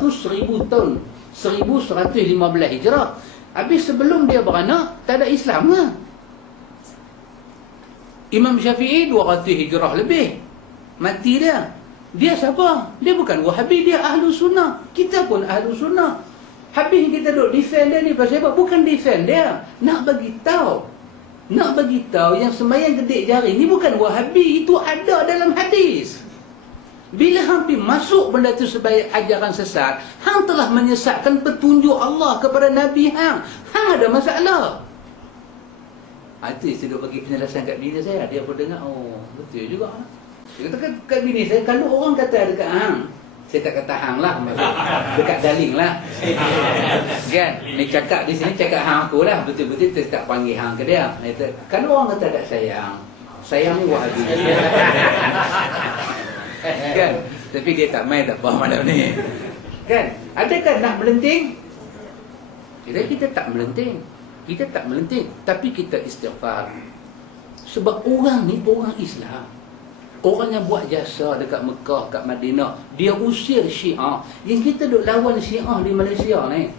tu 1000 tahun, 1115 Hijrah. Habis sebelum dia beranak, tak ada Islam ke? Imam Syafi'i 200 Hijrah lebih. Mati dia. Dia siapa? Dia bukan Wahabi, dia Ahlu Sunnah. Kita pun Ahlu Sunnah. Habis kita duk defend dia ni pasal apa? Bukan defend dia. Nak bagi tahu. Nak bagi tahu yang sembahyang gedik jari ni bukan Wahabi. Itu ada dalam hadis. Bila hampir masuk benda tu sebagai ajaran sesat, hang telah menyesatkan petunjuk Allah kepada Nabi hang. Hang ada masalah. Itu saya duk bagi penjelasan kat bini saya. Dia pun dengar, oh betul juga. Dia kata kat bini saya, kalau orang kata dekat hang, saya tak kata hang lah, dekat daling lah. Kan? Ni cakap di sini cakap hang aku lah. Betul-betul kita tak panggil hang ke dia. Kalau orang kata tak sayang, sayang ni Wahabi. Kan? Tapi dia tak main tak faham malam ni. Kan? Adakah nak melenting? Kita tak melenting. Kita tak melenting, tapi kita istighfar. Sebab orang ni orang Islam. Orang yang buat jasa dekat Mekah, kat Madinah, dia usir Syiah. Yang kita duk lawan Syiah di Malaysia ni,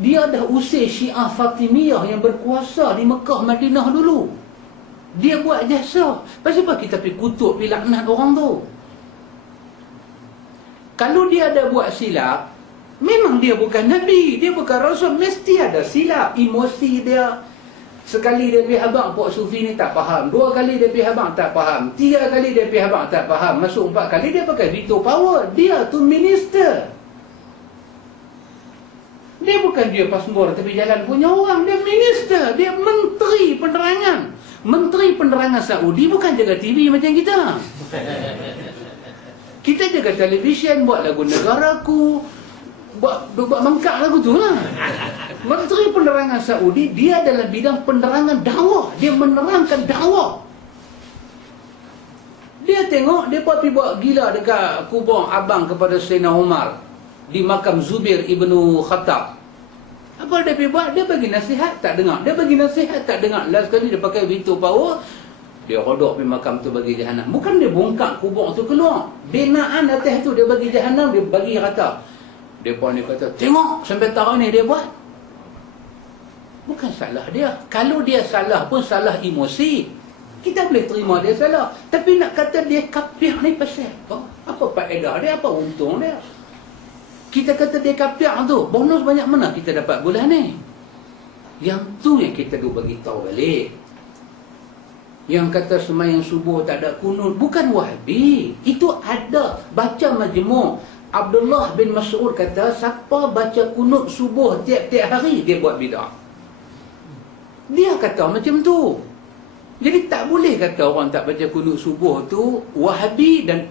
dia dah usir Syiah Fatimiyah yang berkuasa di Mekah, Madinah dulu. Dia buat jasa. Pasal apa kita pergi kutuk, pergi laknat orang tu? Kalau dia ada buat silap, memang dia bukan Nabi, dia bukan Rasul, mesti ada silap. Emosi dia, sekali dia pergi abang, Pok Sufi ni tak faham. 2 kali dia pergi abang, tak faham. 3 kali dia pergi abang, tak faham. Masuk 4 kali dia pakai veto power. Dia tu minister. Dia bukan dia pasmur tepi jalan punya orang. Dia minister, dia menteri penerangan. Menteri penerangan Saudi bukan jaga TV macam kita. Kita jaga televisyen, buat lagu negaraku, buat mangkak lagu tu lah. Menteri Penerangan Saudi, dia dalam bidang penerangan dakwah. Dia menerangkan dakwah. Dia tengok, dia pergi buat gila dekat kubur abang kepada Sayyidina Umar di makam Zubair ibnu Khattab. Apa dia pergi buat? Dia bagi nasihat, tak dengar. Dia bagi nasihat, tak dengar. Last kali dia pakai veto power, dia rodok pergi makam tu bagi jahanam. Bukan dia bongkak kubur tu keluar. Binaan atas tu dia bagi jahanam, dia bagi rata. Dia pun dia kata, tengok sampai tahun ni dia buat. Bukan salah dia. Kalau dia salah pun salah emosi. Kita boleh terima dia salah. Tapi nak kata dia kafir ni pasal apa? Apa faedah dia? Apa untung dia? Kita kata dia kafir tu, bonus banyak mana kita dapat bulan ni? Yang tu yang kita duk bagi tahu balik. Yang kata sembahyang subuh tak ada kunut, bukan Wahabi. Itu ada. Baca majmu'. Abdullah bin Mas'ud kata, siapa baca kunut subuh tiap-tiap hari, dia buat bid'ah. Dia kata macam tu. Jadi tak boleh kata orang tak baca kunut subuh tu Wahabi dan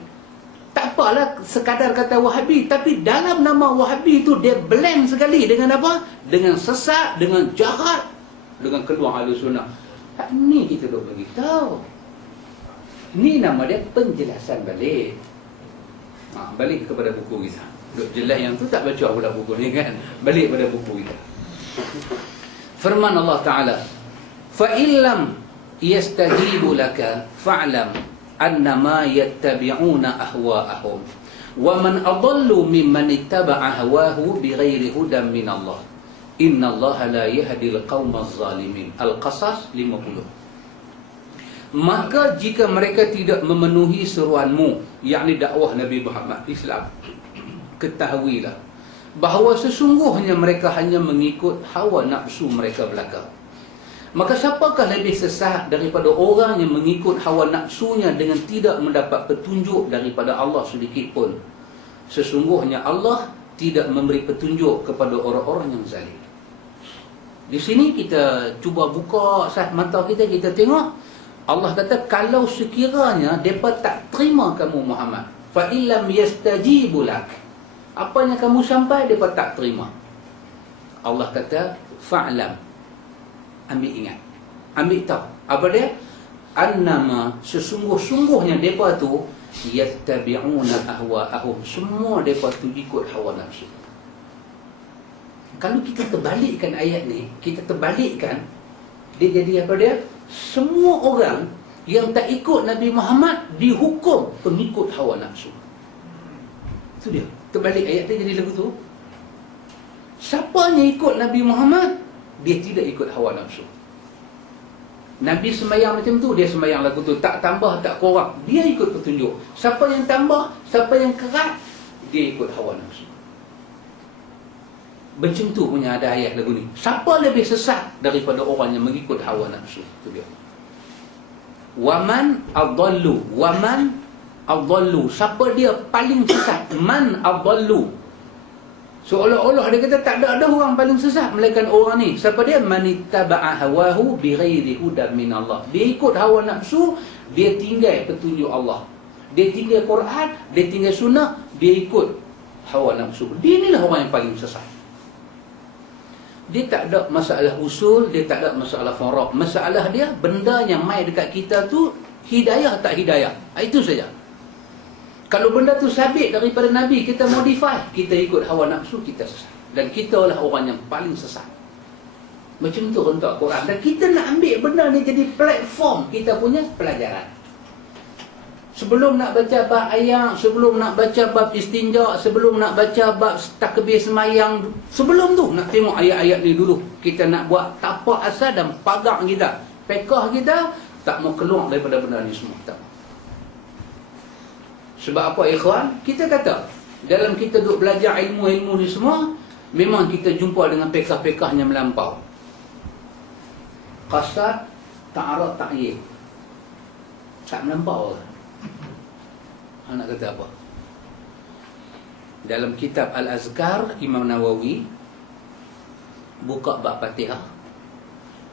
Tak apalah sekadar kata Wahabi, tapi dalam nama Wahabi itu dia blend sekali dengan apa? Dengan sesat, dengan jahat, dengan keluar Ahlussunnah. Tak, ni kita duk beritahu. Ni nama dia penjelasan balik. Balik kepada buku kita. Duk jelas yang tu tak baca pula buku ni kan. Balik pada buku kita. Firman Allah Ta'ala, fa illam yastajibu laka fa'lam annama yattabi'una ahwa'ahum wa man adallu mimman ittaba'a hawahu bighairi hudan min Allah innallaha la yahdil qaumaz zalimin. Al-Qasas 50. Maka jika mereka tidak memenuhi seruanmu, yakni dakwah Nabi Muhammad Islam, ketahuilah bahawa sesungguhnya mereka hanya mengikut hawa nafsu mereka belaka. Maka siapakah lebih sesat daripada orang yang mengikut hawa nafsunya dengan tidak mendapat petunjuk daripada Allah sedikit pun? Sesungguhnya Allah tidak memberi petunjuk kepada orang-orang yang zalim. Di sini kita cuba buka mata kita, kita tengok Allah kata, kalau sekiranya mereka tak terima kamu Muhammad, fa illam yastajibu lak, apa yang kamu sampai mereka tak terima. Allah kata, fa'lam, ambil ingat, ambil tahu apa dia? Annama, sesungguh-sungguhnya mereka tu yattabi'una ahwa'ahum, semua mereka tu ikut hawa nafsu. Kalau kita terbalikkan ayat ni, kita terbalikkan, dia jadi apa dia? Semua orang yang tak ikut Nabi Muhammad dihukum pengikut hawa nafsu. Itu dia, terbalik ayat dia jadi lagu tu. Siapa yang ikut Nabi Muhammad, dia tidak ikut hawa nafsu. Nabi sembahyang macam tu, dia sembahyang lagu tu, tak tambah tak kurang, dia ikut petunjuk. Siapa yang tambah, siapa yang kerat, dia ikut hawa nafsu. Macam tu punya ada ayat lagu ni. Siapa lebih sesat daripada orang yang mengikut hawa nafsu? Itu dia. Waman adallu, waman adallu, siapa dia paling sesat? Man adallu, seolah-olah dia kata tak ada orang paling sesat melainkan orang ni. Siapa dia? Manittaba'a hawahu bighairi hudan min Allah. Dia ikut hawa nafsu, dia tinggal petunjuk Allah. Dia tinggal Quran, dia tinggal sunnah, dia ikut hawa nafsu. Dia inilah orang yang paling sesat. Dia tak ada masalah usul, dia tak ada masalah faraq. Masalah dia, benda yang mai dekat kita tu hidayah tak hidayah. Itu saja. Kalau benda tu sabit daripada Nabi, kita modify, kita ikut hawa nafsu, kita sesat. Dan kita lah orang yang paling sesat. Macam tu untuk Quran. Dan kita nak ambil benda ni jadi platform kita punya pelajaran. Sebelum nak baca bab ayat, sebelum nak baca bab istinja, sebelum nak baca bab takbir semayang, sebelum tu nak tengok ayat-ayat ni dulu. Kita nak buat tapak asal dan pagar kita, pekah kita, tak mau keluar daripada benda ni semua. Tak. Sebab apa ikhwan? Kita kata dalam kita duk belajar ilmu-ilmu ni semua, memang kita jumpa dengan pekah-pekahnya melampau. Qasad, ta'arad, ta'yid, tak melampau. Nak kata apa? Dalam kitab Al-Azkar, Imam Nawawi buka bab Fatihah.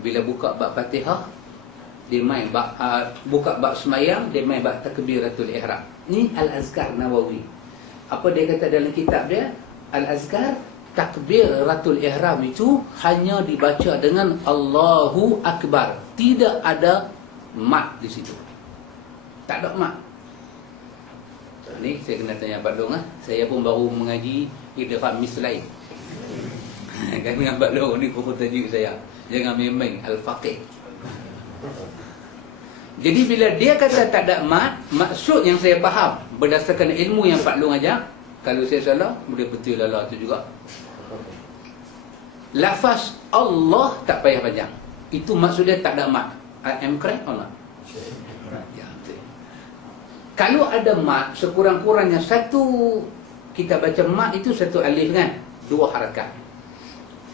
Bila buka bab Fatihah, dia main bab, buka bab semayang, dia main bab takbiratul ihram. Ni Al-Azkar Nawawi. Apa dia kata dalam kitab dia? Al-Azkar, takbiratul ihram itu hanya dibaca dengan Allahu Akbar. Tidak ada mat di situ. Tak ada mat. Ni saya kena tanya Abang Long. Saya pun baru mengaji idgham mislain. Kan dengan Abang Long ni pokok tajuk saya. Jangan main-main al-faqih. Jadi bila dia kata tak ada mat, maksud yang saya faham berdasarkan ilmu yang Pak Long ajar, kalau saya salah, boleh betul lala tu juga. Lafaz Allah tak payah panjang. Itu maksud dia tak ada mat. I am correct or not? Kalau ada mat, sekurang-kurangnya satu, kita baca mat itu satu alif kan? Dua harakat.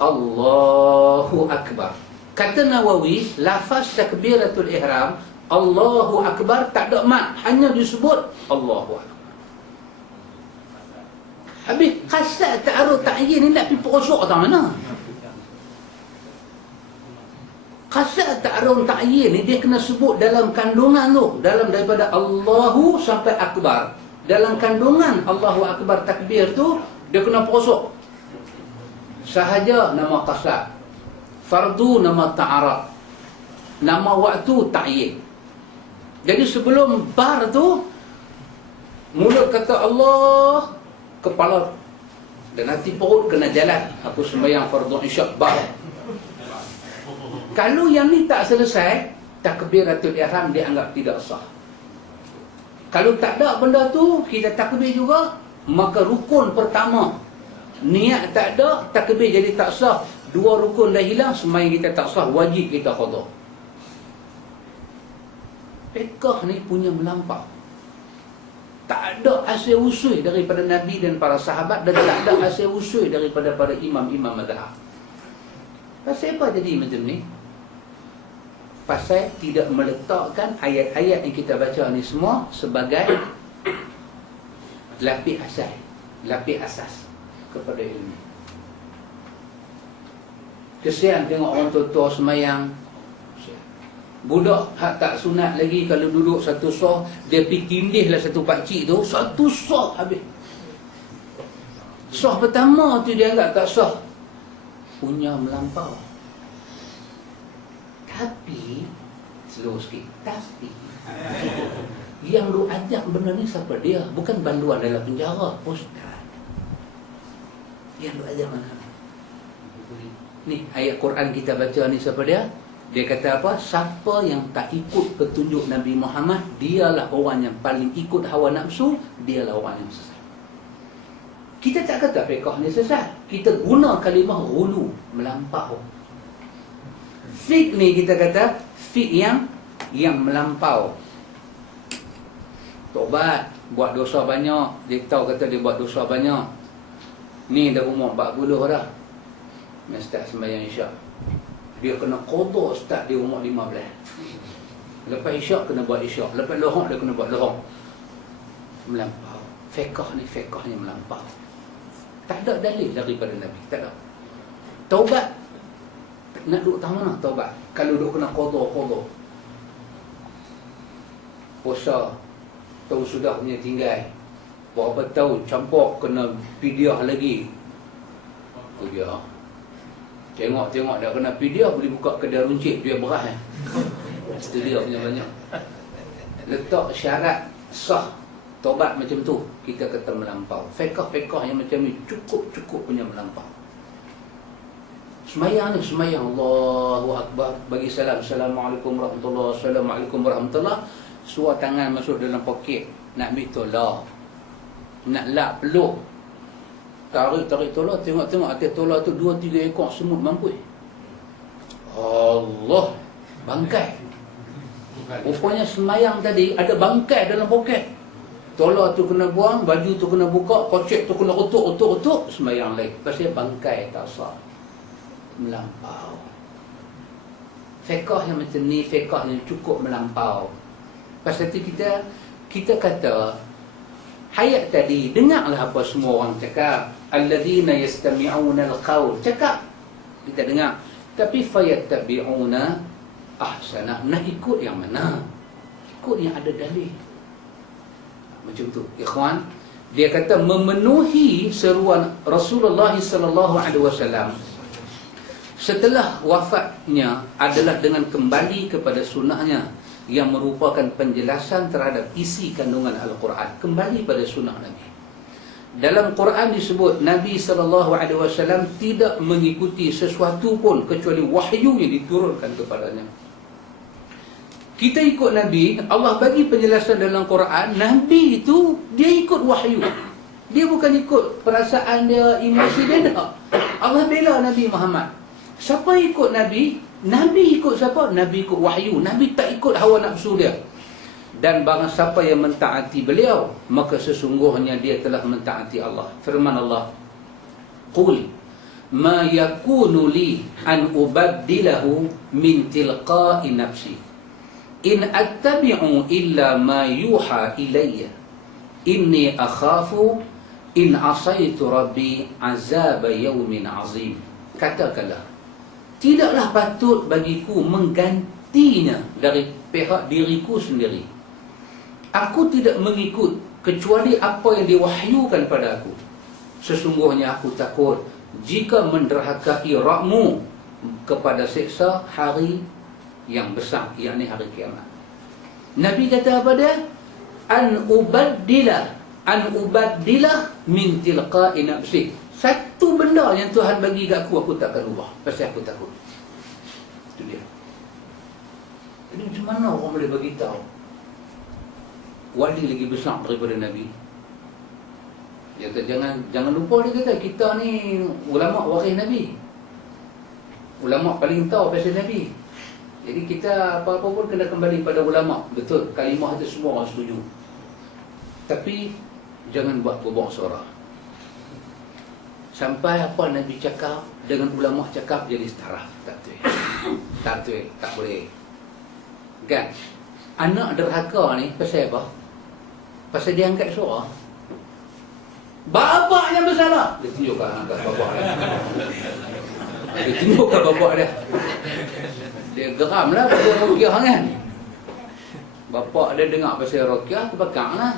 Allahu Akbar. Kata Nawawi, lafaz takbiratul ihram, Allahu Akbar, tak ada mat, hanya disebut Allahu Akbar. Habis kasat ta'arud ta'yin ni nak pergi perosok atau mana? Kasat ta'arud ta'yin ni dia kena sebut dalam kandungan tu, dalam daripada Allahu sampai Akbar. dalam kandungan Allahu Akbar takbir tu, dia kena prosok. Sahaja nama qasar, fardu nama ta'arab, nama waktu ta'yin. Jadi sebelum bar tu, mulut kata Allah, kepala dan hati perut kena jalan. Aku sembahyang fardu isyak bar. Kalau yang ni tak selesai, takbiratul ihram dia anggap tidak sah. Kalau tak ada benda tu, kita takbir juga, maka rukun pertama, niat tak ada, takbir jadi tak sah. Dua rukun dah hilang, sembahyang kita tak sah, wajib kita qada. Fiqh ni punya melampau. Tak ada asal usul daripada Nabi dan para sahabat, dan tak ada asal usul daripada para imam-imam mazhab. Pasal apa jadi macam ni? Pasal tidak meletakkan ayat-ayat yang kita baca ni semua sebagai lapis asas kepada ilmu. Kesian tengok orang tua-tua semayang. Budak hak tak sunat lagi, kalau duduk satu sah, dia pergi tindihlah satu pakcik tu, satu sah habis. Sah pertama tu dia anggap tak sah, punya melampau. Tapi slow sikit. Tapi yang lu ajak benda ni siapa dia? Bukan banduan dalam penjara, ustaz. Yang lu ajak mana? Ni ayat Quran kita baca ni siapa dia? Dia kata apa? Siapa yang tak ikut petunjuk Nabi Muhammad, dialah orang yang paling ikut hawa nafsu, dialah orang yang sesat. Kita tak kata fiqh ni sesat. Kita guna kalimah ghulu, melampau. Fiqh ni kita kata fiqh yang melampau. Tobat, buat dosa banyak, dia tahu kata dia buat dosa banyak. Ni dah umur 40 dah, dia start sembahyang isyak. Dia kena qada start dia umur 15. Lepas isyak kena buat isyak, lepas lohok dia kena buat lohok. Melampau. Fiqh ni melampau. Tak ada dalil daripada Nabi, tak ada. Taubat, nak duduk tahu mana taubat? Kalau duduk kena qada. Puasa, tahu sudah punya tinggal, berapa tahun campur kena pidyah lagi. Tu dia. Tengok dah kena pidyah, boleh buka kedai runcit, dia beras. Itu dia punya banyak. Letak syarat sah taubat macam tu, kita kata melampau. Fiqh yang macam ni cukup punya melampau. Semayang ni, semayang Allahu Akbar, bagi salam, Assalamualaikum warahmatullahi, Assalamualaikum warahmatullahi. Suar tangan masuk dalam poket, nak ambil tolak, nak lap peluk, tarik tolak, tengok atas tolak tu 2-3 ekor semut mampus. Allah, bangkai. Rupanya semayang tadi ada bangkai dalam poket. Tolak tu kena buang, baju tu kena buka, kocek tu kena otok, semayang lain. Pasal bangkai tak sah. Melampau. Fiqh yang macam ni, fiqh yang cukup melampau. Pasal tu kita kata hayat tadi, dengarlah apa semua orang cakap. Alladzina yastami'una al-qaul. Cakap, kita dengar. Tapi fayattabi'una ahsana. Nak ikut yang mana? Ikut yang ada dalil. Macam tu, ikhwan. Dia kata memenuhi seruan Rasulullah sallallahu alaihi wasallam setelah wafatnya adalah dengan kembali kepada sunnahnya, yang merupakan penjelasan terhadap isi kandungan Al-Quran. Kembali pada sunnah Nabi. Dalam Quran disebut Nabi SAW tidak mengikuti sesuatu pun kecuali wahyu yang diturunkan kepadanya. Kita ikut Nabi, Allah bagi penjelasan dalam Quran, Nabi itu dia ikut wahyu. Dia bukan ikut perasaan dia, emosi dia, tak. Allah bela Nabi Muhammad. Siapa ikut Nabi? Nabi ikut siapa? Nabi ikut wahyu. Nabi tak ikut hawa nafsu dia. Dan barang siapa yang mentaati beliau, maka sesungguhnya dia telah mentaati Allah. Firman Allah, Qul ma yakunu li an ubaddilahu min tilqa'i nafsi in attabi'u illa ma yuha ilayya inni akhafu in asaitu rabbi azab yawmin azim. Katakanlah, tidaklah patut bagiku menggantinya dari pihak diriku sendiri. Aku tidak mengikut kecuali apa yang diwahyukan pada aku. Sesungguhnya aku takut jika menderhakai Rabbmu kepada siksa hari yang besar, yakni hari kiamat. Nabi kata apa dia? An ubaddila min tilqa'i nafsi. Satu benda yang Tuhan bagi kat aku tak akan ubah, pasal aku takut. Itu dia. Jadi macam mana orang boleh bagi tahu wali lagi besar daripada Nabi? Dia kata jangan lupa, dia kata kita ni ulama waris Nabi. Ulama paling tahu pasal Nabi. Jadi kita apa-apa pun kena kembali pada ulama. Betul, kalimah itu semua orang setuju. Tapi jangan buat berbong suara. Sampai apa Nabi cakap dengan ulama cakap jadi setara. Tak betul. Tak boleh. Kan? Anak derhaka ni pasal apa? Pasal dia angkat suara. Bapak yang bersalah. Dia tunjukkan angkat bapak dia. Dia tunjukkan bapak dia. Dia geramlah pada Rokiah kan. Bapak dia dengar pasal Rokiah, terbakar lah.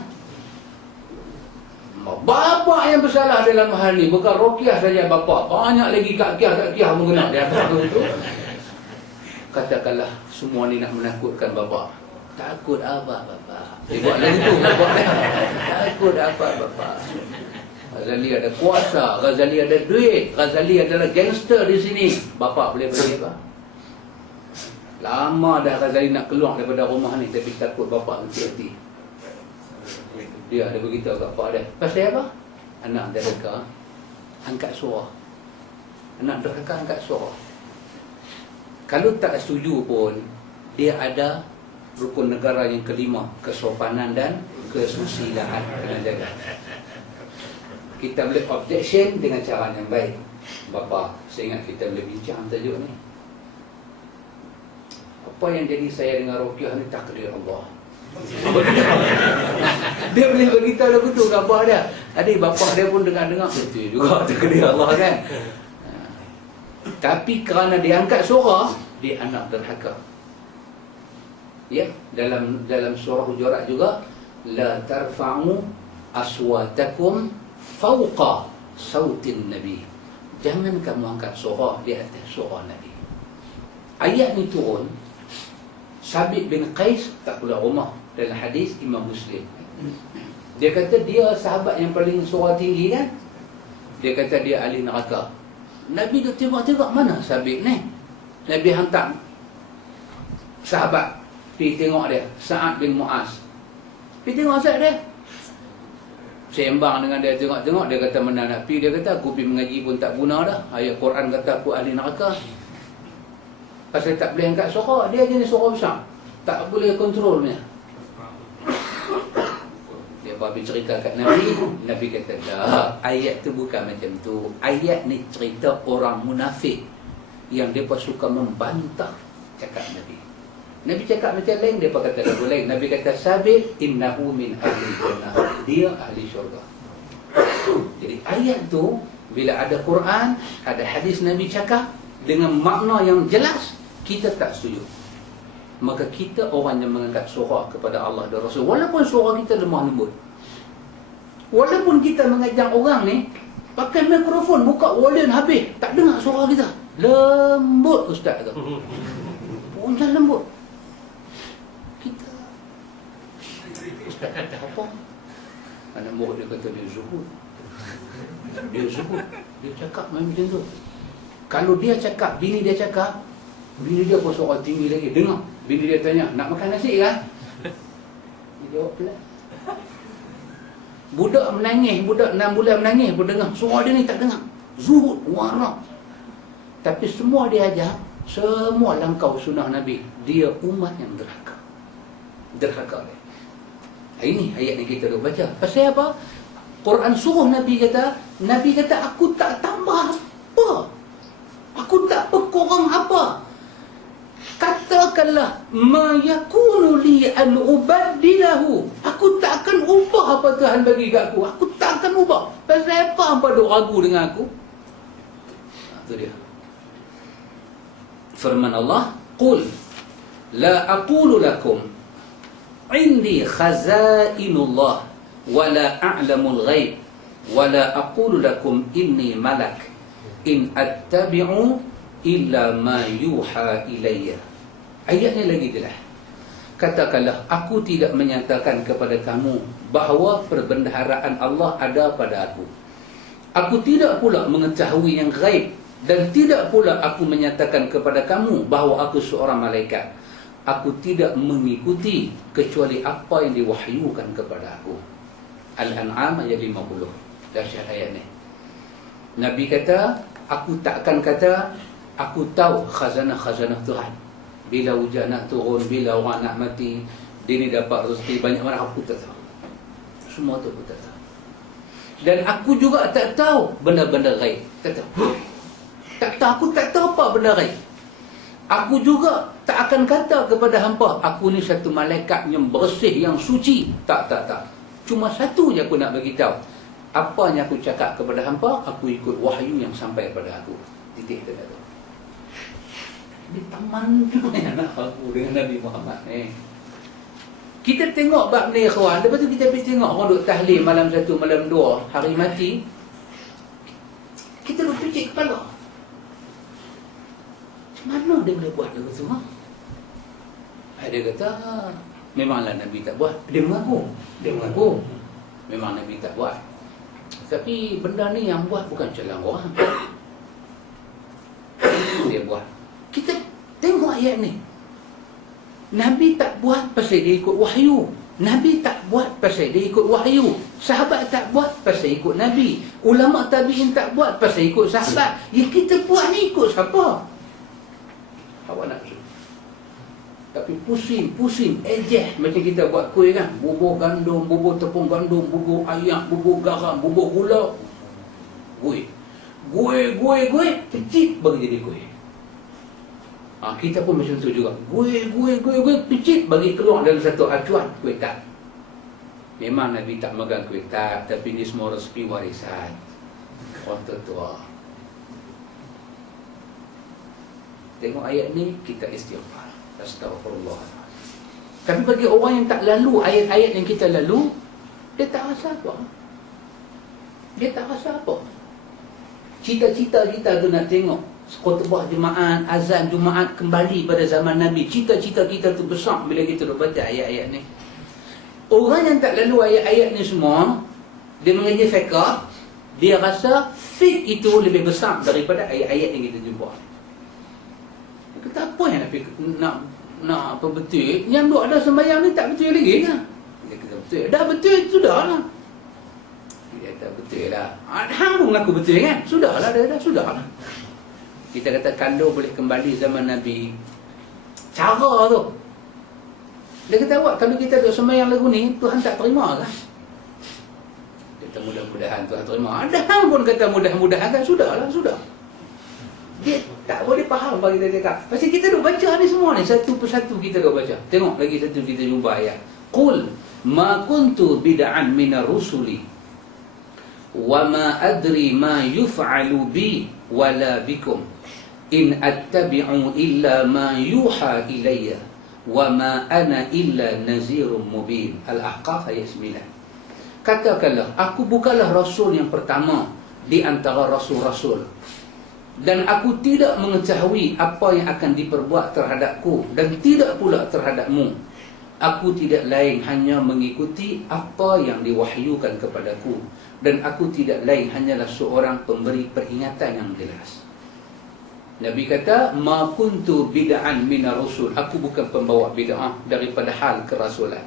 Bapak yang bersalah dalam hal ni, bukan Rokiah saja bapak. Banyak lagi kat Kiah mengenal dia atas tu. Katakanlah semua ni nak menakutkan bapak. Takut apa bapak? Dia buat lagu tu bapak dia. Takut apa bapak? Ghazali ada kuasa, Ghazali ada duit, Ghazali adalah gangster di sini. Bapak boleh bagi apa? Lama dah Ghazali nak keluar daripada rumah ni, tapi takut bapak hati-hati. Dia ada beritahu kat bapak dia. Pasal apa? Anak derhaka angkat suara. Anak derhaka angkat suara. Kalau tak setuju pun, dia ada rukun negara yang kelima, kesopanan dan kesusilaan kena jaga. Kita boleh objection dengan cara yang baik. Bapa, saya ingat kita boleh bincang tajuk ni. Apa yang jadi saya dengan Rokiah ni takdir Allah. Dia boleh beritahu lagu tu kat abah dia. Adik bapak dia pun dengar-dengar betul juga takdir Allah kan. Tapi kerana dia angkat suara, dia anak derhaka. Ya, dalam surah Hujurat juga, la tarfa'u aswatakum fauqa sautin Nabi. Jangan kamu angkat suara di atas suara Nabi. Ayat ni turun, Sabit bin Qais tak keluar rumah. Dalam hadis Imam Muslim, dia kata dia sahabat yang paling suara tinggi kan. Dia kata dia ahli neraka. Nabi tu tengok-tengok, mana Sabit ni? Nabi hantar sahabat pergi tengok dia, Sa'ad bin Mu'az. Pergi tengok Sa'ad dia, sembang dengan dia, tengok-tengok. Dia kata mana nak pergi. Dia kata aku pergi mengaji pun tak guna dah. Ayat Quran kata aku ahli neraka. Pasal tak boleh angkat suara. Dia jenis suara besar, tak boleh kontrolnya. Dia babi cerita kat Nabi. Nabi kata dah, ayat tu bukan macam tu. Ayat ni cerita orang munafik yang mereka suka membantah cakap Nabi. Nabi cakap macam lain, mereka kata lagu lain. Nabi kata Sabit innahu min ahli jannah, dia ahli syurga. Jadi ayat tu, bila ada Quran, ada hadis Nabi cakap dengan makna yang jelas, kita tak setuju. Maka kita orang yang mengangkat suara kepada Allah dan Rasul, walaupun suara kita lemah lembut, walaupun kita mengajar orang ni pakai mikrofon, buka volume habis, tak dengar suara kita, lembut ustaz tu, punya lembut. Kita ustaz kata apa? Anak murid dia kata dia zuhud. Dia zuhud. Dia cakap macam tu. Kalau dia cakap, bini dia cakap, bini dia pun suara tinggi lagi, dengar. Bini dia tanya, nak makan nasi kan? Dia jawab pelan. Budak menangis, budak 6 bulan menangis pun dengar. Suara dia ni tak dengar. Zuhud, warak. Tapi semua dia ajar, semua langkah sunnah Nabi. Dia umat yang derhaka. Derhaka dia. Ini ayat yang kita dah baca. Pasal apa? Quran suruh Nabi kata aku tak tambah apa, aku tak berkurang apa. Katakanlah ma yakunu li an ubaddilahu, aku tak akan ubah apa Tuhan bagi kat aku. Aku tak akan ubah. Pasal apa hangpa duk ragu dengan aku? Itu dia firman Allah, qul la aqulu lakum indi khazainullah wala a'lamul ghaib wala aqulu lakum inni malak in attabi'u illa ma yuha ilayya. Ayatnya lagi jelas. Katakanlah, aku tidak menyatakan kepada kamu bahawa perbendaharaan Allah ada pada aku. Aku tidak pula mengetahui yang gaib, dan tidak pula aku menyatakan kepada kamu bahawa aku seorang malaikat. Aku tidak mengikuti kecuali apa yang diwahyukan kepada aku. Al-An'am ayat 50. Dahsyat ayat ni. Nabi kata, aku takkan kata aku tahu khazanah-khazanah Tuhan. Bila hujan nak turun, bila orang nak mati, dia ni dapat rezeki banyak mana, aku tak tahu. Semua tu aku tak tahu. Dan aku juga tak tahu benda-benda gaib. Tak tahu. Tak tahu, aku tak tahu apa benda gaib. Aku juga tak akan kata kepada hampa, aku ni satu malaikat yang bersih, yang suci. Tak. Cuma satu je aku nak bagi tahu. Apa yang aku cakap kepada hampa, aku ikut wahyu yang sampai pada aku. Titik kata tu. Ini taman tu yang nak aku dengan Nabi Muhammad ni. Kita tengok bab ni kawan. Lepas tu kita pergi tengok orang duk tahlil malam 1, malam 2, hari mati. Kita duk picit kepala. Macam mana dia boleh buat lagu tu? Dia kata, memanglah Nabi tak buat. Dia mengaku. Memang Nabi tak buat. Tapi benda ni yang buat bukan jalan orang. Dia buat. Kita tengok ayat ni. Nabi tak buat pasal dia ikut wahyu. Nabi tak buat pasal dia ikut wahyu. Sahabat tak buat pasal ikut Nabi. Ulama tabi'in tak buat pasal ikut sahabat. Yang kita buat ni ikut siapa? Awak nak suruh. Tapi pusing, ejeh. Macam kita buat kuih kan. Bubur gandum, bubur tepung gandum, bubur ayak, bubur garam, bubur gula. Kuih. Kecil bagi jadi kuih. Kita pun macam tu juga. Gue picit bagi keluar dalam satu acuan kuih tak. Memang Nabi tak megang kuih tak, tapi ini semua rezeki warisan orang tua. Tengok ayat ni, kita istighfar. Astagfirullah. Tapi bagi orang yang tak lalu ayat-ayat yang kita lalu, dia tak rasa apa. Cita-cita kita tu nak tengok khutbah Jumaat, azan Jumaat kembali pada zaman Nabi. Cita-cita kita tu besar bila kita baca ayat-ayat ni. Orang yang tak lalu ayat-ayat ni semua, dia mengaji fiqh, dia rasa fiqh itu lebih besar daripada ayat-ayat yang kita jumpa. Dia kata, apa yang nak apa betul? Yang duk ada sembahyang ni tak betul lagi kan? Dia kata betul. Dah betul, sudahlah. Dia kata betul lah. Hang pun mengaku betul kan? Sudahlah. Kita kata kalau boleh kembali zaman Nabi, cara tu. Dia kata, awak kalau kita duk sembahyang lagu ni, Tuhan tak terima kan? Dia kata mudah-mudahan Tuhan terima. Ada hang pun kata mudah-mudahan kan? Sudahlah. Dia tak boleh faham apa kita cakap. Pasal kita duk baca ni semua ni, satu persatu kita duk baca. Tengok lagi satu kita jumpa ayat. Qul ma kuntu bid'an minar rusuli wa ma adri ma yuf'alu bi wala bikum in attabi'u illa ma yuha ilayya wa ma ana illa nazirun mubin. Al-Ahqaf ayat 9. Katakanlah, aku bukanlah rasul yang pertama di antara rasul-rasul, dan aku tidak mengetahui apa yang akan diperbuat terhadapku dan tidak pula terhadapmu. Aku tidak lain hanya mengikuti apa yang diwahyukan kepadaku, dan aku tidak lain hanyalah seorang pemberi peringatan yang jelas. Nabi kata, ma kuntu bid'an minar rusul. Aku bukan pembawa bid'ah daripada hal kerasulan.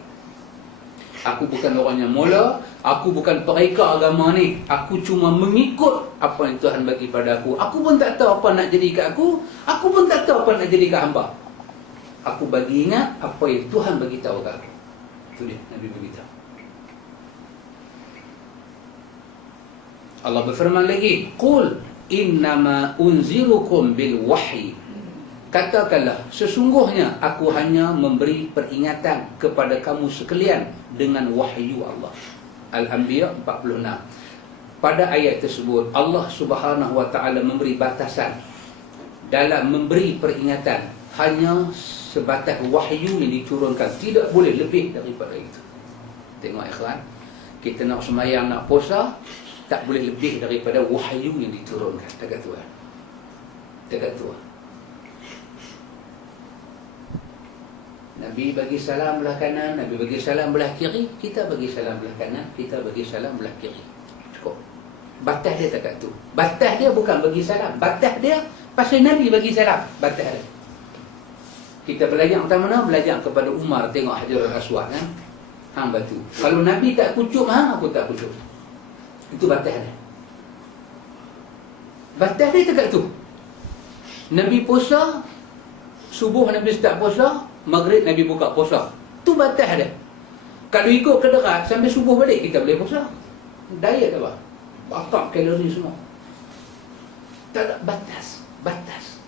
Aku bukan orang yang mula, aku bukan pereka agama ni. Aku cuma mengikut apa yang Tuhan bagi pada aku. Aku pun tak tahu apa nak jadi kat aku pun tak tahu apa nak jadi kat hamba. Aku bagi ingat apa yang Tuhan bagi tahu kat aku. Itu dia Nabi beritahu. Allah berfirman lagi, qul innama unzirukum bil wahyi. Katakanlah, sesungguhnya aku hanya memberi peringatan kepada kamu sekalian dengan wahyu Allah. Al-Anbiya 46. Pada ayat tersebut, Allah Subhanahu wa taala memberi batasan dalam memberi peringatan, hanya sebatas wahyu yang diturunkan, tidak boleh lebih daripada itu. Tengok ikhwan, Kita nak semayang, nak puasa, tak boleh lebih daripada wahyu yang diturunkan. Tak kata Tuhan. Tak kata Tuhan. Nabi bagi salam belah kanan, Nabi bagi salam belah kiri, kita bagi salam belah kanan, kita bagi salam belah kiri. Cukup. Batas dia tak kat tu. Batas dia bukan bagi salam. Batas dia pasal Nabi bagi salam. Batas dia. Kita belajar tentang mana? Belajar kepada Umar tengok Hajarul Aswad kan. Hang batu. Kalau Nabi tak kucuk hang, aku tak kucuk. Itu batas dia. Batas dia tak kat tu. Nabi puasa, subuh Nabi start puasa, maghrib Nabi buka puasa. Tu batas dia. Kalau ikut kederat sampai subuh balik kita boleh puasa. Diet apa? Bakar kalori semua. Tak ada batas. Batas.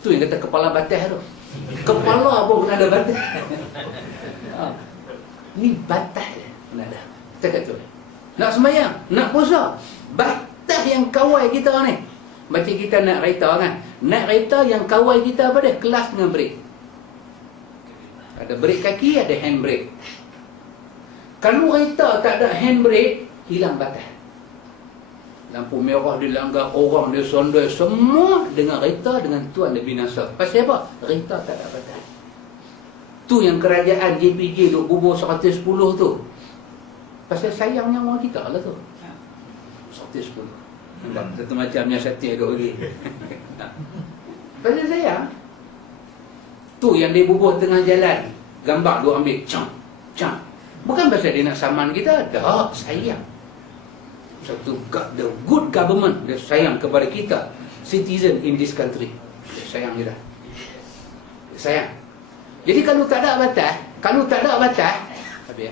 Tu yang kata kepala batas tu. Kepala pun kena ada batas. Ni batas dia. Kena ada. Kita kata tu. Nak sembahyang, nak puasa. Batas yang kawal kita ni. Macam kita nak kereta kan. Nak kereta yang kawal kita apa dia? Kelas dengan brake. Ada brake kaki, ada handbrake. Kalau kereta tak ada handbrake, hilang batas. Lampu merah dilanggar, orang dia sondai, semua dengan kereta dengan tuan dia binasa. Pasal apa? Kereta tak ada batas. Tu yang kerajaan JPJ duk bubur 110 tu. Pasal sayang nyawa kita lah tu. 110. Nampak? Satu macam yang Satya duk lagi. Pasal sayang. Tu yang dia bubuh tengah jalan. Gambar duk ambil. Cang. Cang. Bukan pasal dia nak saman kita. Dah, sayang. Satu the good government. Dia sayang kepada kita. Citizen in this country. Dia sayang je dah. Dia sayang. Jadi kalau tak ada batas, habis.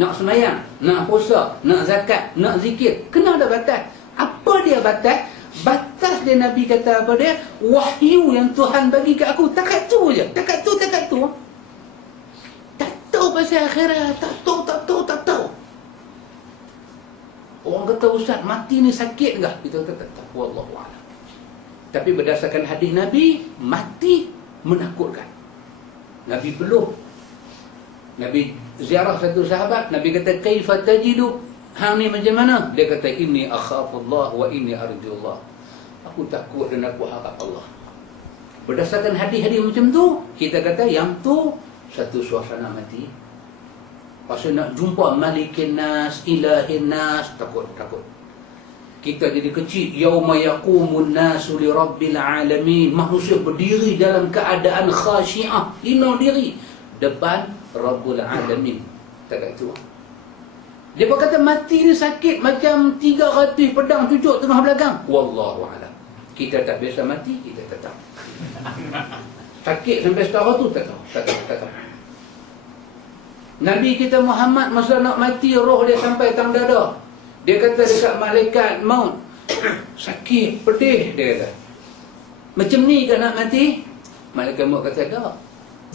Nak semayang, nak puasa, nak zakat, nak zikir, kena ada batas. Apa dia batas? Batas dia Nabi kata apa dia? Wahyu yang Tuhan bagi kat aku. Takat tu je. Takat tu. Tak tahu pasal akhirat. Tak tahu. Orang kata, Ustaz, mati ni sakit ke? Kita kata, tak tahu. Wallahualam. Tapi berdasarkan hadis Nabi, mati menakutkan. Nabi peluh. Nabi ziarah satu sahabat. Nabi kata, kaifa tajidu? Hang ni macam mana? Dia kata, inni akhafullah wa inni arjullah. Aku takut dan aku harap Allah. Berdasarkan hadis-hadis macam tu, kita kata yang tu satu suasana mati. Pasal nak jumpa Malikin Nas, Ilahin Nas, takut. Kita jadi kecil, yauma yaqumun nasu li rabbil alamin. Manusia berdiri dalam keadaan khasyiah, lina diri depan Rabbul Alamin. Tak kata tu. Dia berkata mati ni sakit macam 300 pedang cucuk tengah belakang. Wallahu a'lam. Kita tak biasa mati, kita tak tahu. Sakit sampai setara tu tak tahu. Nabi kita Muhammad masa nak mati, roh dia sampai tang dada. Dia kata dekat malaikat maut, sakit, pedih, dia kata. Macam ni ke nak mati? Malaikat maut kata, tak.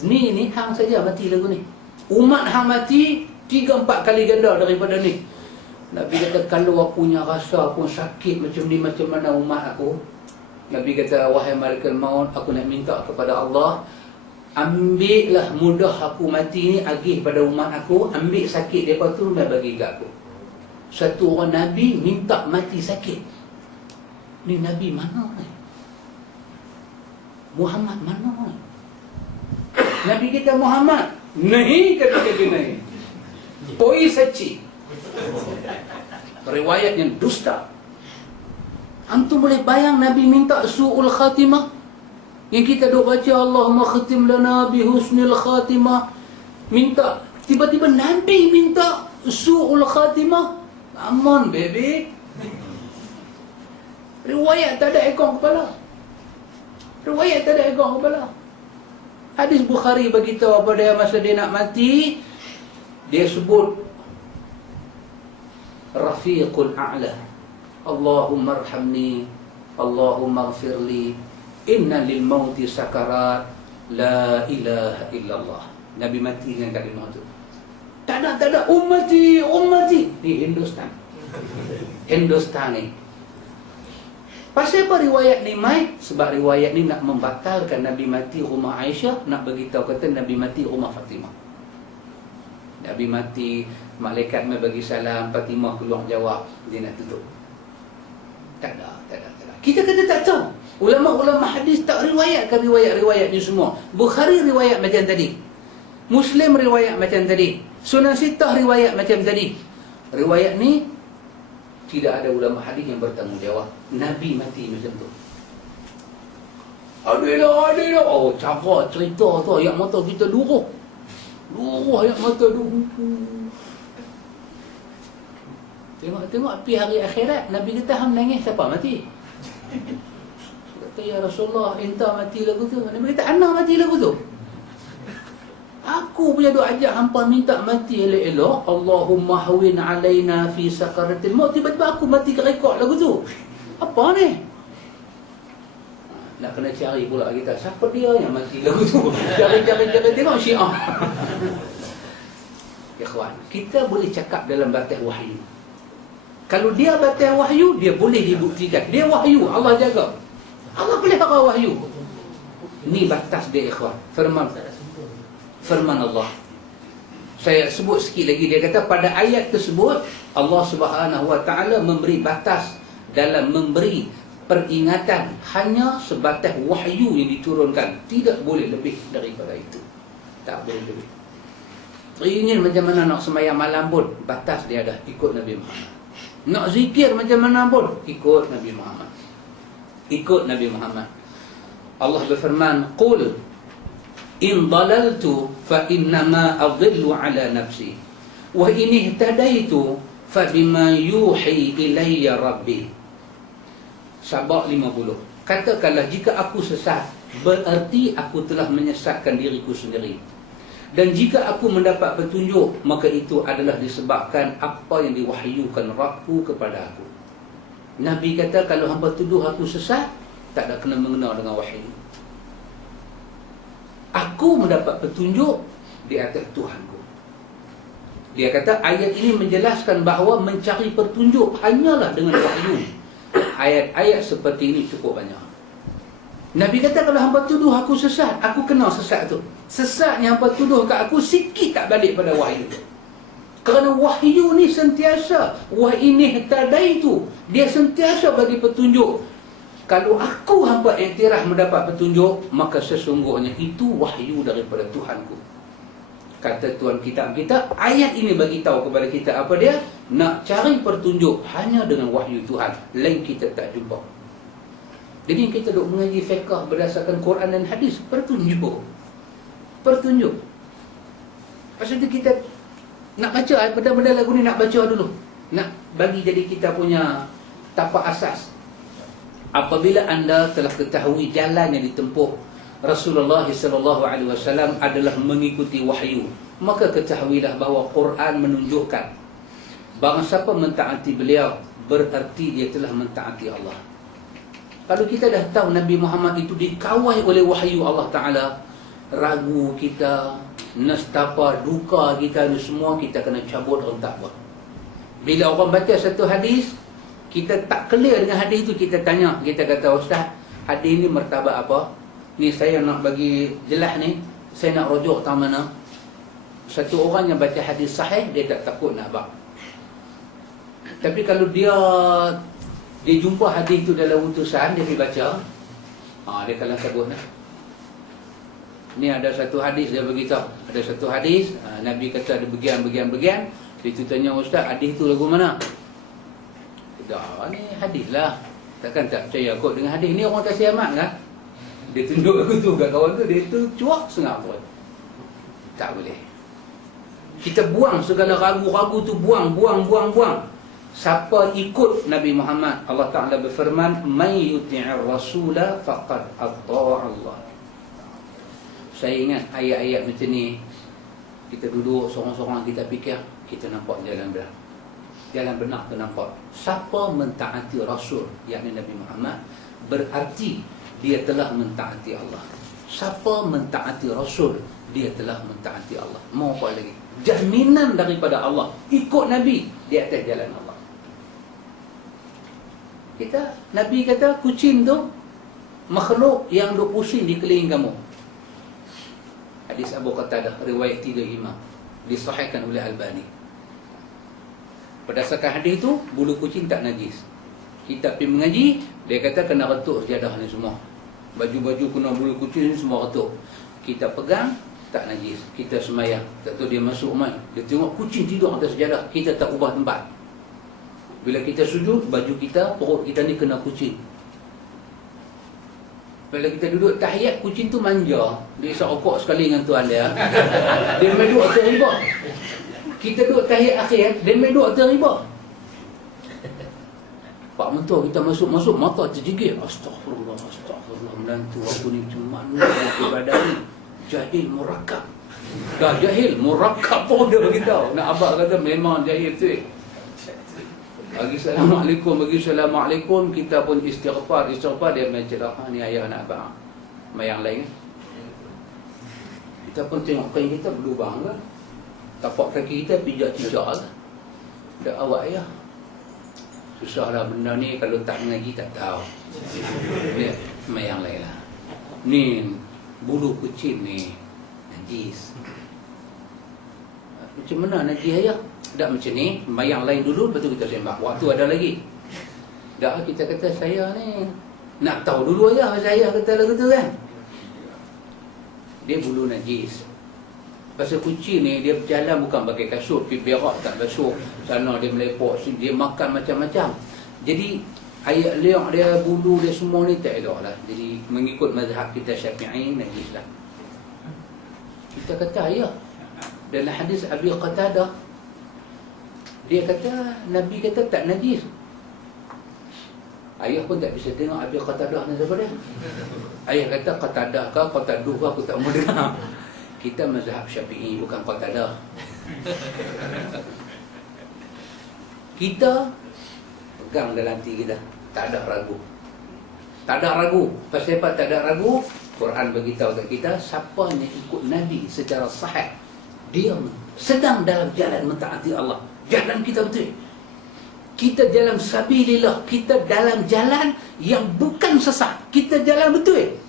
Ni hang saja mati lagu ni. Umat hang mati 3-4 kali ganda daripada ni. Nabi kata, kalau aku punya rasa pun sakit macam ni, macam mana umat aku? Nabi kata, wahai malaikat maut, aku nak minta kepada Allah, ambillah mudah aku mati ni, agih pada umat aku, ambil sakit mereka tu dan bagi kat aku. Satu orang Nabi minta mati sakit. Ni Nabi mana ni? Muhammad mana ni? Nabi kita Muhammad nahi kata nahi. Poi saci. Riwayat yang dusta. Antum boleh bayang Nabi minta su'ul khatimah? Yang kita duk baca Allahumma khatim lana bi husnil khatimah. Minta, tiba-tiba Nabi minta su'ul khatimah. Come on baby. Riwayat tak ada ekor kepala. Hadis Bukhari beritahu apa dia masa dia nak mati, dia sebut Rafiqul A'la. Allahumma arhamni, Allahumma ighfirli, inna lil mauti sakarat, la ilaha illallah. Nabi mati dengan kalimah itu. Tak ada ummati di Hindustan ni. Pasal apa riwayat ni mai? Sebab riwayat ni nak membatalkan Nabi mati rumah Aisyah, nak beritahu kata Nabi mati rumah Fatimah. Nabi mati, malaikat mai bagi salam, Fatimah keluar jawab, dia nak tutup. Tak ada. Kita kata tak tahu. Ulama-ulama hadis tak riwayatkan riwayat-riwayat ni semua. Bukhari riwayat macam tadi, Muslim riwayat macam tadi, Sunan Sittah riwayat macam tadi. Riwayat ni tidak ada ulama hadis yang bertanggungjawab. Nabi mati macam tu. Ada. Oh, cakap cerita tu ayat mata kita luruh ayat mata luruh. Tengok api hari akhirat. Nabi kata hang nangis siapa mati? Kata ya Rasulullah, entah mati lagu tu. Nabi kata ana mati lagu tu. Aku punya doa ajak hampa minta mati elok-elok. Allahumma hawin alaina fi sakaratil maut. Tiba-tiba aku mati ke rekod lagu tu. Apa ni? Nak kena cari pula kita, siapa dia yang mati lagu tu? Cari tengok Syiah. Ikhwan, kita boleh cakap dalam batas wahyu. Kalau dia batas wahyu, dia boleh dibuktikan. Dia wahyu, Allah jaga. Allah pelihara wahyu. Ni batas dia, ikhwan. Firman Allah. Saya sebut sikit lagi. Dia kata pada ayat tersebut, Allah Subhanahu Wa Taala memberi batas dalam memberi peringatan, hanya sebatas wahyu yang diturunkan. Tidak boleh lebih daripada itu. Tak boleh lebih. Ingin macam mana nak sembahyang malam pun, batas dia ada, ikut Nabi Muhammad. Nak zikir macam mana pun, ikut Nabi Muhammad. Ikut Nabi Muhammad. Allah berfirman, Qul in dalaltu fa innama adillu ala nafsi wa in ihtadaitu fa bima yuhi ilayya rabbi. Sabah 50. Katakanlah jika aku sesat, berarti aku telah menyesatkan diriku sendiri. Dan jika aku mendapat petunjuk, maka itu adalah disebabkan apa yang diwahyukan Rabbku kepada aku. Nabi kata kalau hangpa tuduh aku sesat, tak ada kena mengena dengan wahyu. Aku mendapat petunjuk di atas Tuhanku. Dia kata ayat ini menjelaskan bahawa mencari petunjuk hanyalah dengan wahyu. Ayat-ayat seperti ini cukup banyak. Nabi kata kalau hangpa tuduh aku sesat, aku kenal sesat tu. Sesatnya hangpa tuduh kat aku, sikit tak balik pada wahyu. Kerana wahyu ni sentiasa, wa ini tadaitu, dia sentiasa bagi petunjuk. Kalau aku hangpa iktiraf mendapat petunjuk, maka sesungguhnya itu wahyu daripada Tuhanku. Kata Tuhan kitab kita, ayat ini bagi tahu kepada kita apa dia? Nak cari petunjuk hanya dengan wahyu Tuhan, lain kita tak jumpa. Jadi kita duk mengaji fiqh berdasarkan Quran dan hadis, petunjuk. Pasal itu kita nak baca benda-benda lagu ni, nak baca dulu, nak bagi jadi kita punya tapak asas. Apabila anda telah ketahui jalan yang ditempuh Rasulullah SAW adalah mengikuti wahyu, maka ketahuilah bahawa Quran menunjukkan barang siapa mentaati beliau, berarti dia telah mentaati Allah. Kalau kita dah tahu Nabi Muhammad itu dikawal oleh wahyu Allah Ta'ala, ragu kita, nestapa, duka kita ni semua kita kena cabut rentak buat. Bila orang baca satu hadis, kita tak clear dengan hadis itu, kita tanya, kita kata, Ustaz, hadis ni martabat apa? Ni saya nak bagi jelas ni, saya nak rujuk tak mana. Satu orang yang baca hadis sahih, dia tak takut nak bak. Tapi kalau dia jumpa hadis tu dalam utusan, dia pergi baca, dia kalang kabut lah. Ni ada satu hadis dia beritahu, ada satu hadis, Nabi kata ada bagian-bagian. Dia tu tanya, Ustaz, hadis tu lagu mana? Dah, ni hadis lah. Takkan tak percaya kot dengan hadis ni, orang kasih amat lah. Dia tunjuk aku tu kat kawan tu, dia tu cuak sengah pun. Tak boleh. Kita buang segala ragu-ragu tu, buang. Siapa ikut Nabi Muhammad, Allah Ta'ala berfirman, "May yuti'ir rasula faqad ata'a Allah." Saya ingat ayat-ayat macam ni, kita duduk seorang-seorang, kita fikir, kita nampak jalan benar. Jalan benar tu nampak. Siapa mentaati Rasul, yakni Nabi Muhammad, berarti dia telah mentaati Allah. Siapa mentaati Rasul, dia telah mentaati Allah. Mau apa lagi? Jaminan daripada Allah. Ikut Nabi di atas jalan Allah. Nabi kata, kucing tu makhluk yang duk pusing di keliling kamu. Hadis Abu Qatadah, riwayat 3 imam. disahihkan oleh Albani. Berdasarkan hadis itu, bulu kucing tak najis. Kita pergi mengaji, dia kata kena retuk sejadah ni semua. Baju-baju kena bulu kucing ni semua retuk. Kita pegang, tak najis. Kita semayang. Tak tahu dia masuk mai. Dia tengok kucing tidur atas sejadah. Kita tak ubah tempat. Bila kita sujud, baju kita, perut kita ni kena kucing. Bila kita duduk tahiyat, kucing tu manja. Dia isap rokok sekali dengan tuan dia. Dia main duduk terlibat. Kita duduk tahiyat akhir, dia main duduk terlibat. Pak mentua kita masuk-masuk, mata terjegit. Astaghfirullah, astaghfirullah. Menantu aku ni macam mana ibadah ni? Jahil murakab. Dah jahil, murakab pun dia beritahu. Nak abang kata memang jahil tu. Bagi Assalamualaikum, kita pun istighfar, dia macam ni ayah nak abang. Mayang lain. Kita pun tengok kain kita berlubang lah. Tapak kaki kita pijak-pijak lah. Dah awak ayah. Susahlah benda ni, kalau tak mengaji tak tahu. Dia mayang lain lah. Ni bulu kucing ni najis. Macam mana najis ayah? Tak macam ni, mayang lain dulu, lepas tu kita sembah. Waktu ada lagi. Dah kita kata saya ni nak tahu dulu ayah, saya kata lagu tu kan. Dia bulu najis. Pasal kucing ni dia berjalan bukan pakai kasut, pergi berak tak basuh. Sana dia melepok, dia makan macam-macam. Jadi air liang dia, bulu dia semua ni tak elok lah. Jadi mengikut mazhab kita Syafi'i, najis lah. Kita kata ayah, dalam hadis Abi Qatadah, dia kata Nabi kata tak najis. Ayah pun tak bisa tengok Abi Qatadah ni siapa dia. Ayah kata Qatadah ke Qataduh ke aku tak mau dengar. Kita mazhab Syafi'i, bukan Qatadah. Kita pegang dalam hati kita, tak ada ragu. Tak ada ragu. Pasal apa tak ada ragu? Quran beritahu kat kita, siapa yang ikut Nabi secara sahih, dia sedang dalam jalan mentaati Allah. Jalan kita betul. Kita jalan sabilillah, kita dalam jalan yang bukan sesat. Kita jalan betul.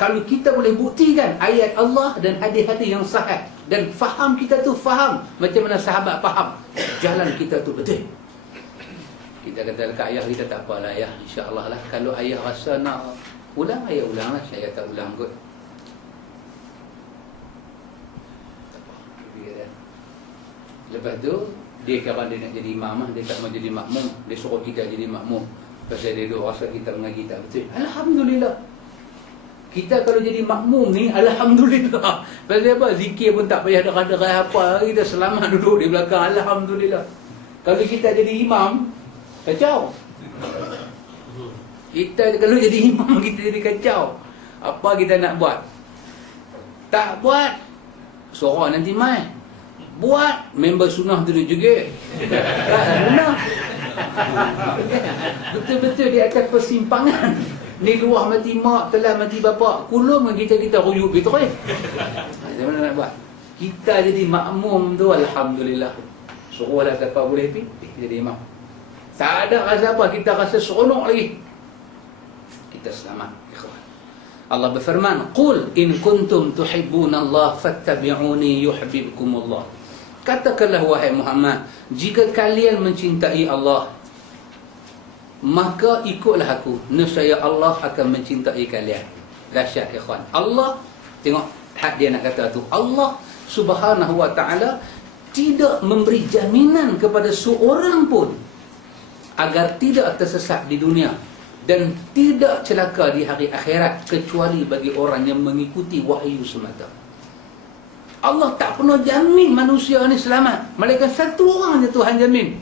Kalau kita boleh buktikan ayat Allah dan hadis-hadis yang sahih, dan faham kita tu faham macam mana sahabat faham, jalan kita tu betul. Kita kata dekat ayah kita, tak apalah ayah, insya-Allah lah. Kalau ayah rasa nak ulang, ayah ulang lah. Saya tak ulang kot. Tak apa. Lepas tu dia kata dia nak jadi imam, dia tak mau jadi makmum, dia suruh kita jadi makmum. Pasal dia duk rasa kita mengaji tak betul. Alhamdulillah. Kita kalau jadi makmum ni, alhamdulillah. Pasal apa? Zikir pun tak payah derai-derai apa. Kita selamat duduk di belakang, alhamdulillah. Kalau kita jadi imam, kacau. Kita kalau jadi imam, kita jadi kacau. Apa kita nak buat? Tak buat, sorang nanti mai. Buat, member sunnah tu juga. Tak sunnah. Betul-betul di atas persimpangan. Ni luah mati mak, telah mati bapak. Kulung dengan kita ruyuk gitu kan. Macam mana nak buat? Kita jadi makmum tu, alhamdulillah. Suruhlah siapa boleh pergi jadi imam. Tak ada rasa apa, kita rasa seronok lagi. Kita selamat, ikhwan. Allah berfirman, "Qul in kuntum tuhibbunallaha fattabi'uni yuhibbukumullah." Katakanlah wahai Muhammad, jika kalian mencintai Allah, maka ikutlah aku, nescaya Allah akan mencintai kalian. Dahsyat ikhwan. Allah, tengok hak dia nak kata tu. Allah Subhanahu wa ta'ala tidak memberi jaminan kepada seorang pun agar tidak tersesat di dunia dan tidak celaka di hari akhirat, kecuali bagi orang yang mengikuti wahyu semata. Allah tak pernah jamin manusia ni selamat, melainkan satu orang je Tuhan jamin.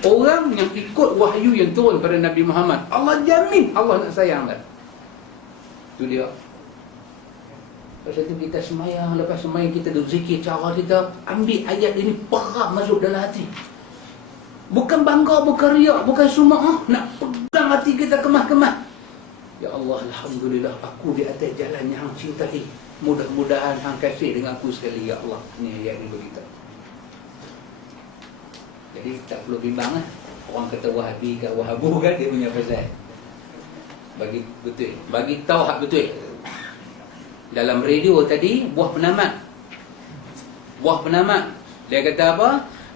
Orang yang ikut wahyu yang turun pada Nabi Muhammad, Allah jamin Allah nak sayang dia. Itu dia. Pasal itu kita semayang, lepas semayang kita berzikir cara kita, ambil ayat ini perap masuk dalam hati. Bukan bangga, bukan riak, bukan sumah, nak pegang hati kita kemah-kemah. Ya Allah, alhamdulillah aku di atas jalan yang Hang cintai. Mudah-mudahan Hang kasih dengan aku sekali, ya Allah. Ini ayat ini beritahu. Jadi tak perlu bimbang lah. Orang kata Wahabi ke Wahabu kan, dia punya pasal. Bagi betul, bagi tahu hak betul. Dalam radio tadi, buah penamat Buah penamat. Dia kata apa?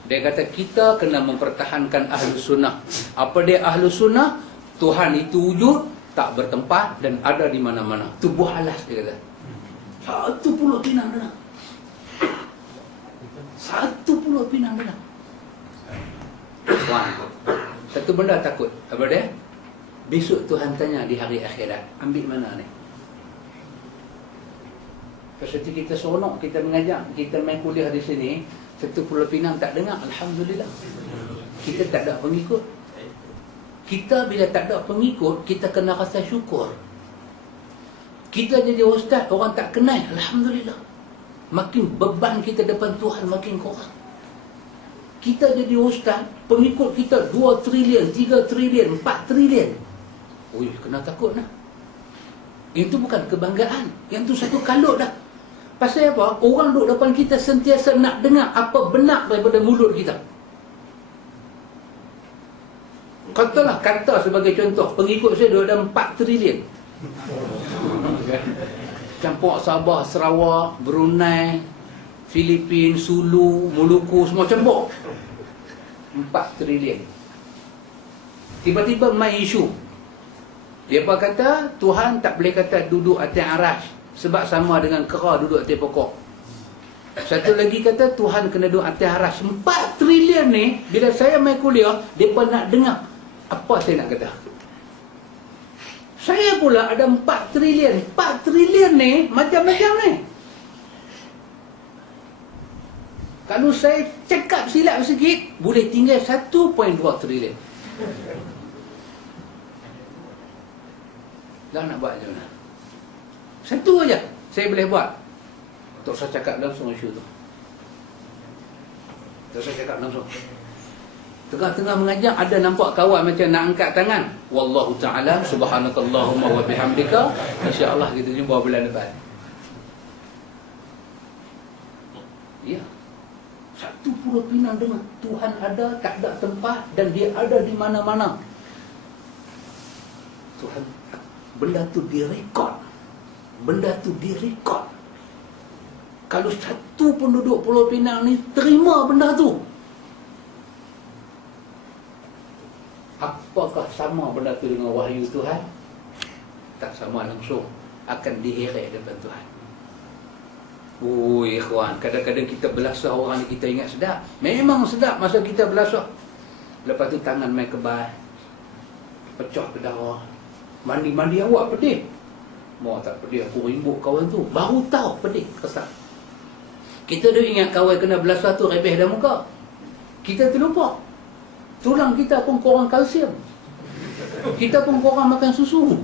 Dia kata kita kena mempertahankan Ahlus Sunnah. Apa dia Ahlus Sunnah? Tuhan itu wujud, tak bertempat dan ada di mana-mana. Itu buah alas, dia kata. Satu pulau Pinang dengar. Satu pulau Pinang dengar. Satu benda takut. Apa dia? Besok Tuhan tanya di hari akhirat, ambil mana ni? Pasal kita seronok, kita mengajar, kita main kuliah di sini, satu pulau Pinang tak dengar, alhamdulillah. Kita tak ada pengikut. Kita bila tak ada pengikut, kita kena rasa syukur. Kita jadi ustaz, orang tak kenal, alhamdulillah. Makin beban kita depan Tuhan makin kurang. Kita jadi ustaz, pengikut kita 2 trilion, 3 trilion, 4 trilion. Ui, kena takut dah. Itu bukan kebanggaan, yang tu satu kalut dah. Pasal apa? Orang duduk depan kita sentiasa nak dengar apa benar daripada mulut kita. Katalah, kata sebagai contoh, pengikut saya ada 4 trilion. Campur Sabah, Sarawak, Brunei, Filipin, Sulu, Moluku, semua campur. 4 trilion. Tiba-tiba main isu. Dia apa kata? Tuhan tak boleh kata duduk atas aras sebab sama dengan kera duduk atas pokok. Satu lagi kata Tuhan kena duduk atas aras. 4 trilion ni, bila saya main kuliah, mereka nak dengar apa saya nak kata. Saya pula ada 4 trilion. 4 trilion ni macam-macam ni. Kalau saya cakap silap sikit, boleh tinggal 1.2 trilion. Dah nak buat macam mana? Satu aja saya boleh buat. Tak usah cakap langsung isu tu. Tak usah cakap langsung. Tengah-tengah mengajar ada nampak kawan macam nak angkat tangan. Wallahu ta'ala subhanakallahumma wa bihamdika. InsyaAllah kita jumpa bulan depan. Ya. Satu pulau Pinang dengar Tuhan ada, tak ada tempat dan dia ada di mana-mana. Tuhan, benda tu direkod. Benda tu direkod. Kalau satu penduduk Pulau Pinang ni terima benda tu, apakah sama benda tu dengan wahyu Tuhan? Tak sama langsung. Akan diheret depan Tuhan. Oh ikhwan, kadang-kadang kita belasah orang ni kita ingat sedap. Memang sedap masa kita belasah. Lepas tu tangan main kebal, pecah ke darah. Mandi-mandi awak pedih. Mau tak pedih, aku rimbuk kawan tu. Baru tahu pedih, kesal. Kita dah ingat kawan kena belasah tu rebeh dah muka. Kita terlupa. Tulang kita pun kurang kalsium. Kita pun kurang makan susu.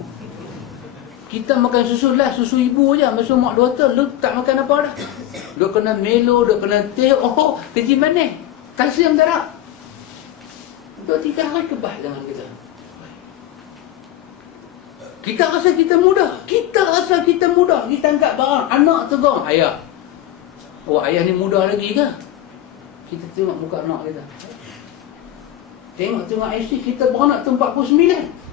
Kita makan susu lah, susu ibu je. Masa mak doktor, lu tak makan apa dah. Lu kena Milo, lu kena teh. Oh, keji manis. Kalsium tak ada. 2-3 hari kebah dengan kita. Kita rasa kita mudah. Kita rasa kita mudah. Kita angkat barang. Anak tegur, ayah. Oh, ayah ni mudah lagi ke? Kita tengok muka anak kita. Tengok IC kita beranak tu 49.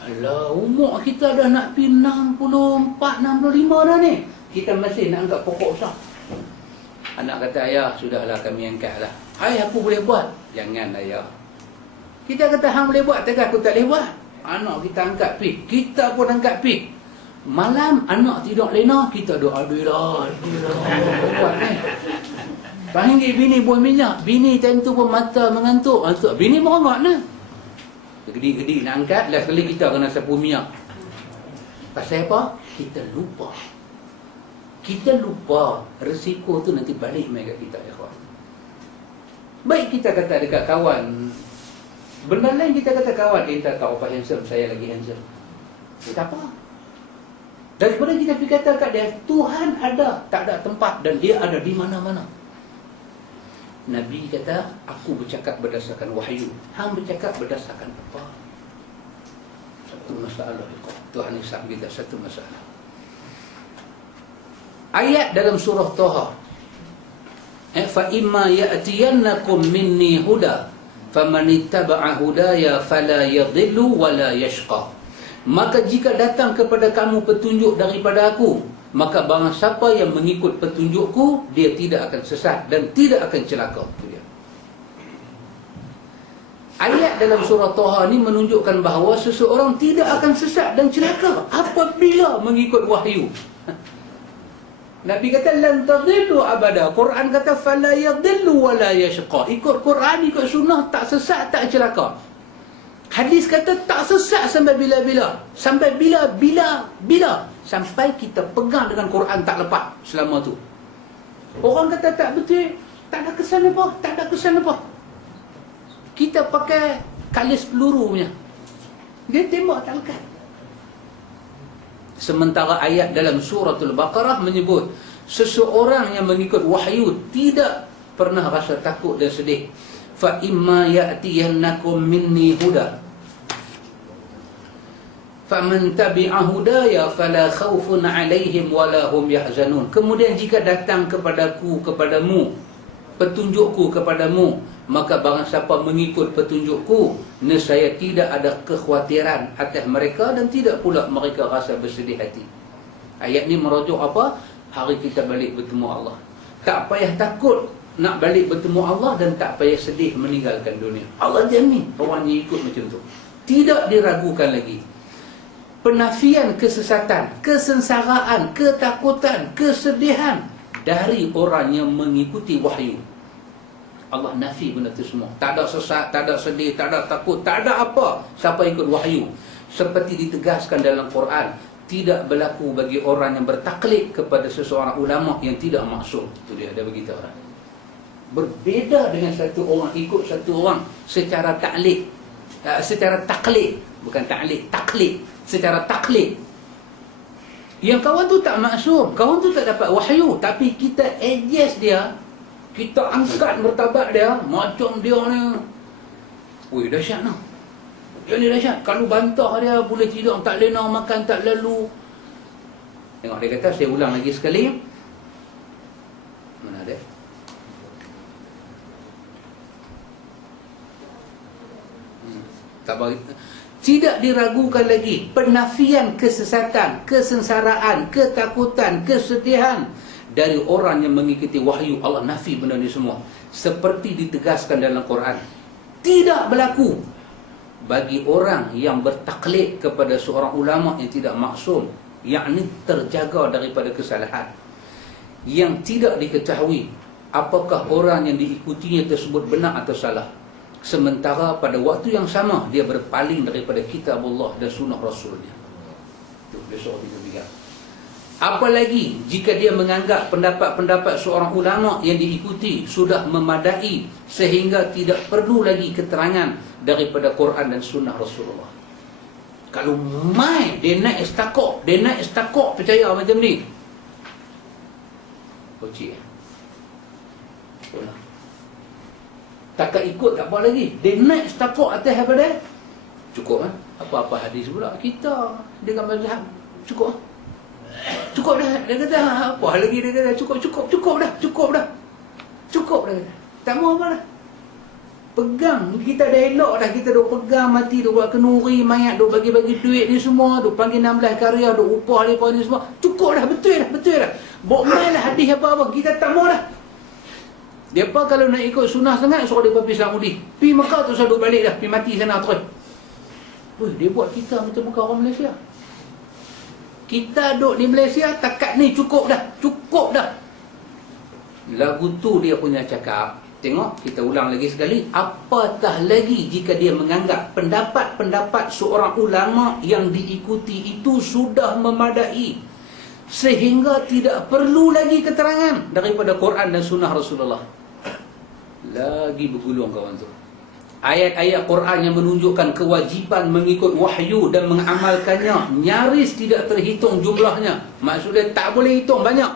Alah, umur kita dah nak pergi 64, 65 dah ni. Kita masih nak angkat pokok besar. Anak kata, ayah, sudahlah kami angkat lah. Ayah, aku boleh buat. Jangan ayah. Kita kata, hang boleh buat, takkan aku tak boleh buat. Anak kita angkat pik. Kita pun angkat pik. Malam anak tidur lena, kita doa lah. Buat ni. Panggil bini buah minyak. Bini tentu pun mata mengantuk. Bini merongot lah. Gedi-gedi nak angkat. Last kali kita kena sapu minyak. Pasal apa? Kita lupa. Kita lupa resiko tu nanti balik main kat kita, ya kawan. Baik kita kata dekat kawan, benda lain kita kata kawan, tak tahu apa handsome, saya lagi handsome. Tak apa. Daripada kita pergi kata kat dia, Tuhan ada, tak ada tempat dan dia ada di mana-mana. Nabi kata, aku bercakap berdasarkan wahyu. Hang bercakap berdasarkan apa? Satu masalah. Tuhan hisab kita satu masalah. Ayat dalam surah Taha. Fa imma ya'tiyannakum minni huda faman ittaba'a hudaya fala yadhillu wala yashqa. Maka jika datang kepada kamu petunjuk daripada aku, maka barang siapa yang mengikut petunjukku, dia tidak akan sesat dan tidak akan celaka. Itu dia. Ayat dalam surah Taha ni menunjukkan bahawa seseorang tidak akan sesat dan celaka apabila mengikut wahyu. Nabi kata lan tadillu abada. Quran kata fala yadillu wala yashqa. Ikut Quran, ikut sunnah, tak sesat, tak celaka. Hadis kata tak sesat sampai bila-bila. Sampai bila? Sampai kita pegang dengan Quran tak lepas selama tu. Orang kata tak betul, tak ada kesan apa. Kita pakai kalis peluru punya, dia tembak tak lekat. Sementara ayat dalam suratul Baqarah menyebut seseorang yang mengikut wahyu tidak pernah rasa takut dan sedih. Fa imma ya'tiyannakum minni huda faman tabi'a hudaya fala khaufun 'alaihim wala hum yahzanun. Kemudian jika datang kepadamu petunjukku kepadamu, maka barang siapa mengikut petunjukku, nescaya tidak ada kekhawatiran atas mereka dan tidak pula mereka rasa bersedih hati. Ayat ni merujuk apa? Hari kita balik bertemu Allah. Tak payah takut nak balik bertemu Allah dan tak payah sedih meninggalkan dunia. Allah jamin orang yang ikut macam tu. Tidak diragukan lagi. Penafian kesesatan, kesengsaraan, ketakutan, kesedihan dari orang yang mengikuti wahyu. Allah nafi benda tu semua. Tak ada sesat, tak ada sedih, tak ada takut, tak ada apa siapa ikut wahyu. Seperti ditegaskan dalam Quran, tidak berlaku bagi orang yang bertaklid kepada seseorang ulama yang tidak maksum. Itu dia, ada begitu orang. Berbeza dengan satu orang ikut satu orang secara taklid, secara taklid, bukan taklid, taklid, secara taklid. Yang kawan tu tak maksum, kawan tu tak dapat wahyu, tapi kita adjust dia, kita angkat martabat dia macam dia ni. Weh, dahsyat noh. Dia ni dahsyat. Kalau bantah dia boleh tidur tak lena, makan tak lalu. Tengok dia kata, saya ulang lagi sekali. Mana dia? Tak bagi. Tidak diragukan lagi penafian kesesatan, kesengsaraan, ketakutan, kesedihan dari orang yang mengikuti wahyu. Allah nafi benda ni semua. Seperti ditegaskan dalam Quran, tidak berlaku bagi orang yang bertaklid kepada seorang ulama yang tidak maksum, yakni terjaga daripada kesalahan, yang tidak diketahui apakah orang yang diikutinya tersebut benar atau salah. Sementara pada waktu yang sama dia berpaling daripada kitab Allah dan sunnah Rasulnya. Itu besok kita biar. Apalagi jika dia menganggap pendapat-pendapat seorang ulama yang diikuti sudah memadai sehingga tidak perlu lagi keterangan daripada Quran dan sunnah Rasulullah. Kalau mai dia naik istakok percaya macam ni, kocik. Takkan ikut tak apa lagi. Dia naik istakok atas apa dia? Cukup kan? Apa-apa hadis pula kita dengan mazhab. Cukup. Cukup dah. Dia kata apa lagi, dia kata cukup dah. Tak mau apa dah. Pegang, kita dah elok dah, kita dah pegang mati, dah buat kenuri mayat, dah bagi-bagi duit ni semua, dah panggil 16 karya, dah upah mereka ni semua. Cukup dah, betul dah. Bawa main lah hadis apa-apa, kita tak mau dah. Depa kalau nak ikut sunnah sangat, suruh depa pergi Saudi. Pergi Mekah tu duduk balik dah, pergi mati sana terus. Weh, dia buat kita macam muka orang Malaysia. Kita duduk di Malaysia, takat ni cukup dah. Lagu tu dia punya cakap. Tengok, kita ulang lagi sekali. Apatah lagi jika dia menganggap pendapat-pendapat seorang ulama yang diikuti itu sudah memadai, sehingga tidak perlu lagi keterangan daripada Quran dan sunnah Rasulullah. Lagi bergulung kawan tu. Ayat-ayat Quran yang menunjukkan kewajipan mengikut wahyu dan mengamalkannya nyaris tidak terhitung jumlahnya. Maksudnya tak boleh hitung, banyak.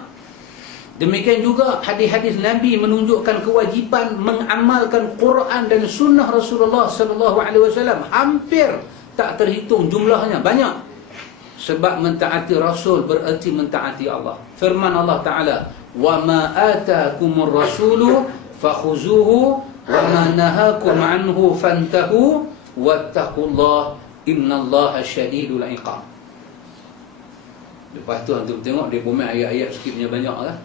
Demikian juga hadis-hadis Nabi menunjukkan kewajipan mengamalkan Quran dan sunnah Rasulullah sallallahu alaihi wasallam, hampir tak terhitung jumlahnya, banyak. Sebab mentaati Rasul bererti mentaati Allah. Firman Allah Ta'ala, wa ma atakumur rasulu fakhuzuhu wa ma nahakum anhu fantahu wattaqullah innallaha syadidul iqab. Lepas tu antum tengok dia bomel ayat-ayat sikit punya banyak lah.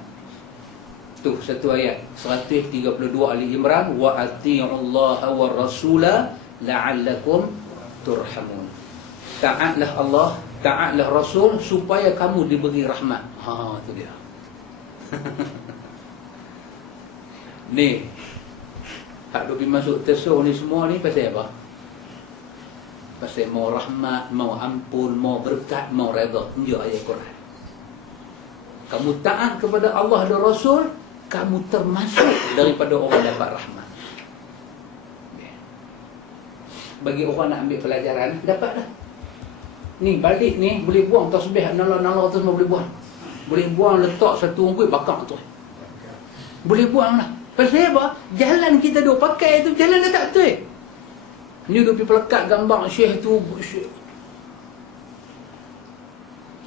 Tu satu ayat 132 Ali Imran, wa ati'ullaha war rasula la'allakum turhamun. Taatlah Allah, taatlah Rasul supaya kamu diberi rahmat. Ha, tu dia. Ni hak duk masuk tersuh ni semua ni pasal apa? Pasal mau rahmat, mau ampun, mau berkat, mau redha. Dia ayat Quran. Kamu taat kepada Allah dan Rasul, kamu termasuk daripada orang dapat rahmat. Bagi orang nak ambil pelajaran, dapat dah. Ni balik ni boleh buang tasbih nala-nala tu semua boleh buang. Boleh buang letak satu ungkut bakar tu. Boleh buang lah. Pasal apa? Jalan kita duk pakai tu jalan dah tak betul. Ni duk pergi pelekat gambar syekh tu, syekh.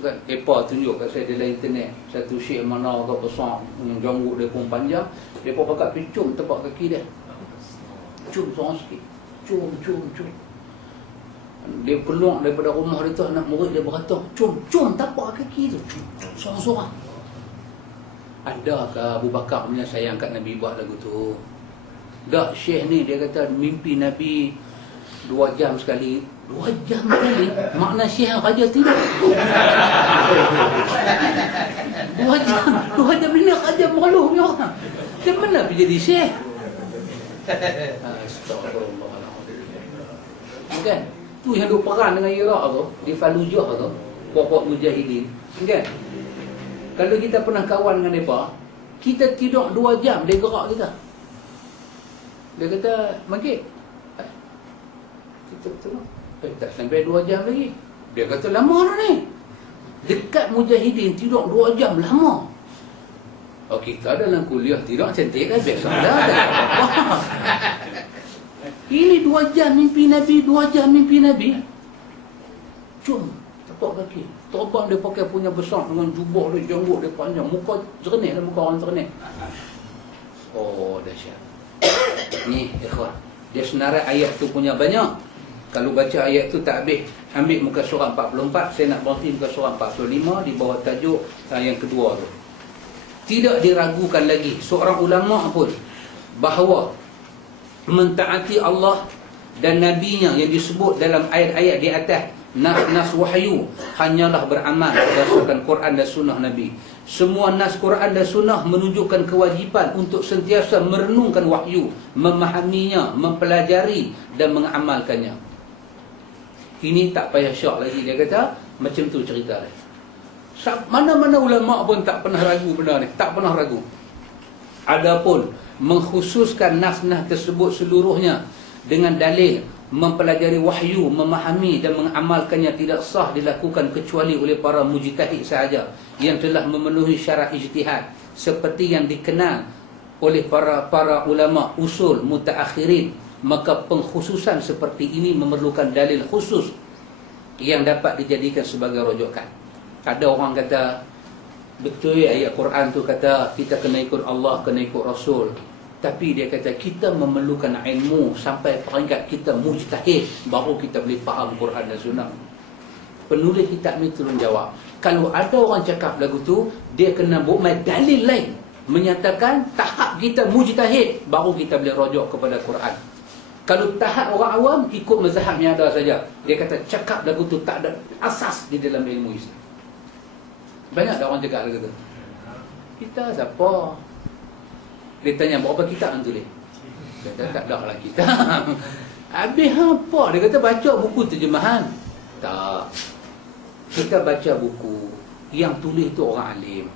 Kan Epa tunjuk kat saya dalam internet satu syekh mana agak besar, janggut dia pun panjang, depa pakai picum tepak kaki dia. Cum seorang sikit. Cum. Dia keluar daripada rumah dia tu, anak murid dia berkata, cum tapak kaki tu. Seorang-seorang. Adakah Abu Bakar sayang kat Nabi buat lagu tu? Tak, syekh ni dia kata mimpi Nabi 2 jam sekali. 2 jam sekali? Makna syekh raja tidak. 2 jam ni raja malu punya orang. Macam mana pergi jadi syekh? Astagfirullahaladzim. Kan? Tu yang duk perang dengan Iraq tu, di Fallujah tu, pokok mujahidin. Kan? Kalau kita pernah kawan dengan mereka, kita tidur 2 jam, dia gerak kita. Dia kata, Magik, kita tengok, tak sampai 2 jam lagi. Dia kata, lama dah ni. Dekat mujahidin, tidur 2 jam, lama. Oh, kita dalam kuliah tidur cantik kan, biasa dah. Ini 2 jam mimpi Nabi, 2 jam mimpi Nabi. Cum, tepak kaki. Terbang dia pakai punya besar dengan jubah dia, janggut dia panjang. Muka jernih lah, muka orang jernih. Oh, dahsyat. Ni, ikhwan. Dia senarai ayat tu punya banyak. Kalau baca ayat tu tak habis. Ambil muka surah 44. Saya nak berhenti muka surah 45 di bawah tajuk yang kedua tu. Tidak diragukan lagi seorang ulama pun bahawa mentaati Allah dan Nabi-Nya yang disebut dalam ayat-ayat di atas, nas wahyu, hanyalah beramal berdasarkan Quran dan sunnah Nabi. Semua nas Quran dan sunnah menunjukkan kewajipan untuk sentiasa merenungkan wahyu, memahaminya, mempelajari dan mengamalkannya. Ini tak payah syak lagi. Dia kata macam tu cerita dia. Mana-mana ulama pun tak pernah ragu benda ni, tak pernah ragu. Adapun mengkhususkan nas-nas tersebut seluruhnya dengan dalil mempelajari wahyu, memahami dan mengamalkannya tidak sah dilakukan kecuali oleh para mujtahid sahaja yang telah memenuhi syarat ijtihad seperti yang dikenal oleh para ulama usul mutaakhirin. Maka pengkhususan seperti ini memerlukan dalil khusus yang dapat dijadikan sebagai rujukan. Ada orang kata betul ayat Quran tu kata kita kena ikut Allah, kena ikut Rasul. Tapi dia kata kita memerlukan ilmu sampai peringkat kita mujtahid baru kita boleh faham Quran dan Sunnah. Penulis kitab ni turun jawab. Kalau ada orang cakap lagu tu, dia kena buat dalil lain menyatakan tahap kita mujtahid baru kita boleh rujuk kepada Quran. Kalau tahap orang awam ikut mazhab yang ada saja. Dia kata cakap lagu tu tak ada asas di dalam ilmu Islam. Banyak dah orang cakap lagu tu. Kita siapa? Dia tanya berapa kitab yang tulis? Dia kata tak dah lah kita. Habis apa? Dia kata baca buku terjemahan. Tak. Kita baca buku yang tulis tu orang alim.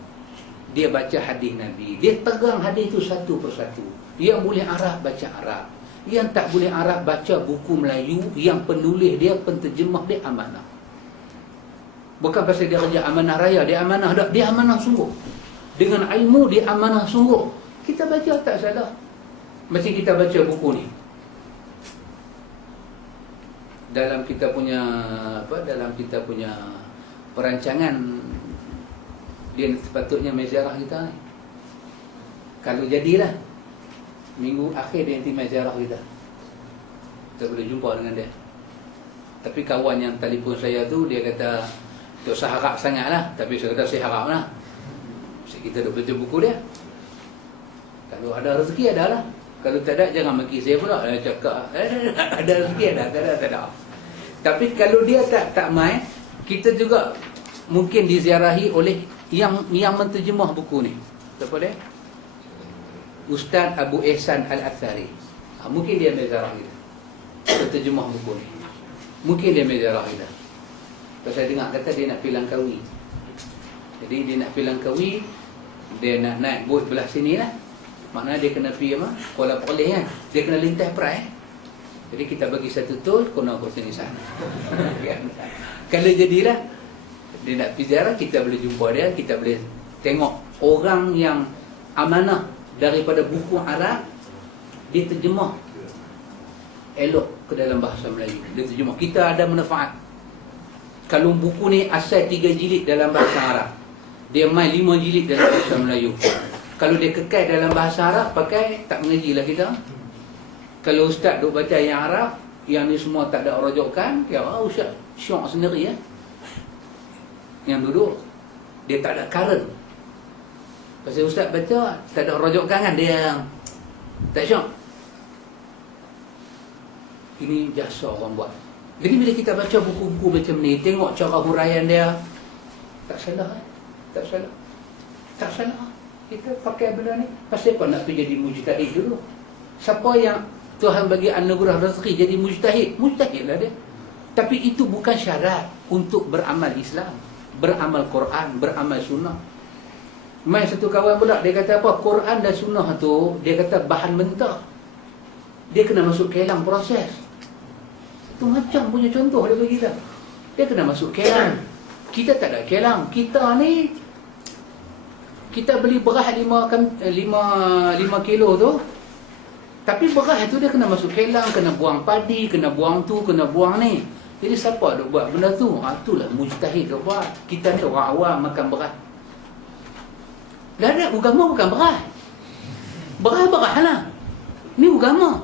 Dia baca hadis Nabi. Dia pegang hadis tu satu persatu. Yang boleh Arab baca Arab. Yang tak boleh Arab baca buku Melayu. Yang penulis dia, penterjemah dia amanah. Bukan pasal dia kerja amanah raya. Dia amanah dah. Dia amanah sungguh. Dengan ilmu dia amanah sungguh. Kita baca tak salah. Macam kita baca buku ni. Dalam kita punya dalam kita punya perancangan dia sepatutnya mesyarah kita ni. Kalau jadilah minggu akhir dia nanti mesyarah kita. Kita boleh jumpa dengan dia. Tapi kawan yang telefon saya tu dia kata Tak usah harap sangat lah, tapi sekadar saya harap lah. Kita duk baca buku dia. Kalau ada rezeki, ada lah. Kalau tak ada, jangan maki saya pula. Cakap, ada rezeki, ada. Tak ada. Tapi kalau dia tak main, kita juga mungkin diziarahi oleh yang menterjemah buku ni. Siapa dia? Ustaz Abu Ihsan Al-Athari. Mungkin dia ambil ziarah kita, terjemah buku ni. Mungkin dia ambil ziarah kita. Kalau saya dengar kata dia nak pergi Langkawi. Jadi dia nak pergi Langkawi, dia nak naik bot belah sini lah. Maknanya dia kena pergi apa? Kuala Perlis kan. Dia kena lintas Perai. Jadi kita bagi satu tol, kena ke sini sana. Kalau jadilah dia nak pergi ziarah, kita boleh jumpa dia, kita boleh tengok orang yang amanah daripada buku Arab, dia terjemah elok ke dalam bahasa Melayu. Dia terjemah. Kita ada manfaat. Kalau buku ni asal 3 jilid dalam bahasa Arab, dia main 5 jilid dalam bahasa Melayu. Kalau dia kekal dalam bahasa Arab, pakai tak mengaji lah kita. Kalau ustaz duk baca yang Arab, yang ni semua tak ada rujukan, ya ustaz syok sendiri ya. Yang duduk dia tak ada current. Pasal ustaz baca tak ada rujukan kan, dia tak syok. Ini jasa orang buat. Jadi bila kita baca buku-buku macam ni, tengok cara huraian dia, tak salah. Tak salah. Tak salah. Kita pakai benda ni. Pasal apa nak pergi jadi mujtahid dulu? Siapa yang Tuhan bagi anugerah rezeki jadi mujtahid? Mujtahidlah dia. Tapi itu bukan syarat untuk beramal Islam, beramal Quran, beramal sunnah. Main satu kawan pula, dia kata apa? Quran dan sunnah tu, dia kata bahan mentah. Dia kena masuk kelang proses. Itu macam punya contoh dia bagi kita. Dia kena masuk kelang. Kita tak ada kelang. Kita ni, kita beli beras 5 kilo tu, tapi beras tu dia kena masuk kelang, kena buang padi, kena buang tu, kena buang ni. Jadi siapa duk buat benda tu? Itulah mujtahid duk buat. Kita ni orang awam makan beras. Dah ada agama bukan beras. Beras lah. Ni agama.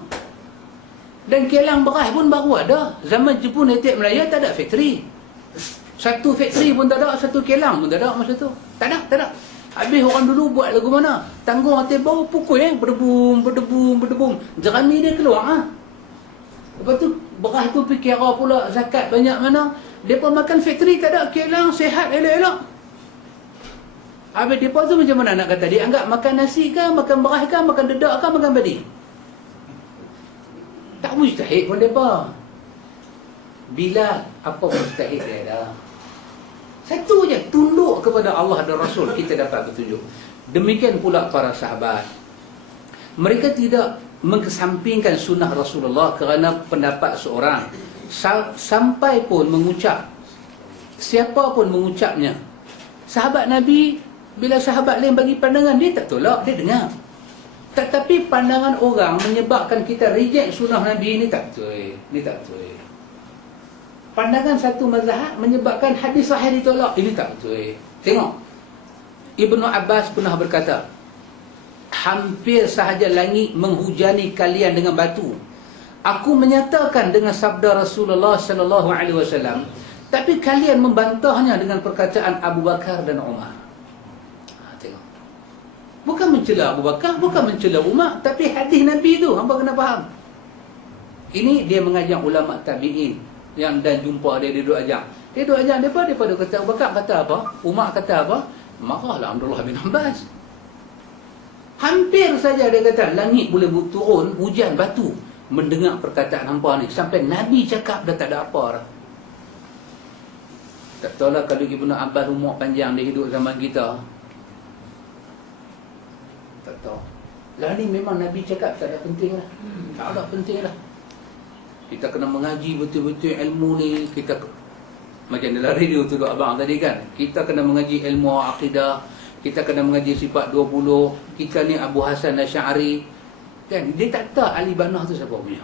Dan kelang beras pun baru ada. Zaman Jepun Etik Melaya tak ada factory. Satu factory pun tak ada, satu kelang pun tak ada masa tu. Tak ada. Habis orang dulu buat lagu mana? Tanggung atas bau pukul berdebung. Jerami dia keluar . Lepas tu beras tu pergi kira pula zakat banyak mana. Depa makan factory tak ada kelang, sihat elok-elok. Habis depa tu macam mana nak kata? Dia anggap makan nasi ke, makan beras ke, makan dedak ke, makan padi? Tak mujtahid pun depa. Bila apa mujtahid dia dah? Satu je, tunduk kepada Allah dan Rasul, kita dapat petunjuk. Demikian pula para sahabat. Mereka tidak mengesampingkan sunnah Rasulullah kerana pendapat seorang. Sampai pun mengucap, siapa pun mengucapnya. Sahabat Nabi, bila sahabat lain bagi pandangan, dia tak tolak, dia dengar. Tetapi pandangan orang menyebabkan kita reject sunnah Nabi, ni tak betul. Ni tak betul. Pandangan satu mazhab menyebabkan hadis sahih ditolak, ini tak betul. Tengok, Ibnu Abbas pernah berkata, hampir sahaja langit menghujani kalian dengan batu, aku menyatakan dengan sabda Rasulullah sallallahu alaihi wasallam, tapi kalian membantahnya dengan perkataan Abu Bakar dan Umar. Tengok, bukan mencela Abu Bakar, bukan mencela Umar, tapi hadis Nabi tu hangpa kena faham. Ini dia mengajar ulama tabi'in yang dan jumpa dia duduk ajar. Dia duduk ajar depa daripada kata Abu Bakar kata apa, Umar kata apa, marahlah Abdullah bin Abbas. Hampir saja dia kata langit boleh turun hujan batu mendengar perkataan hangpa ni, sampai Nabi cakap dah tak ada apa dah. Tak tahulah kalau Ibnu Abbas umur panjang dia hidup zaman kita. Tak tahu. Lah ni memang Nabi cakap tak ada penting lah. Tak ada penting lah. Kita kena mengaji betul-betul ilmu ni. Kita macam dalam radio tu abang tadi kan, kita kena mengaji ilmu akidah, kita kena mengaji sifat 20. Kita ni Abu Hasan Asy'ari kan, dia tak tahu Ali Banah tu siapa punya.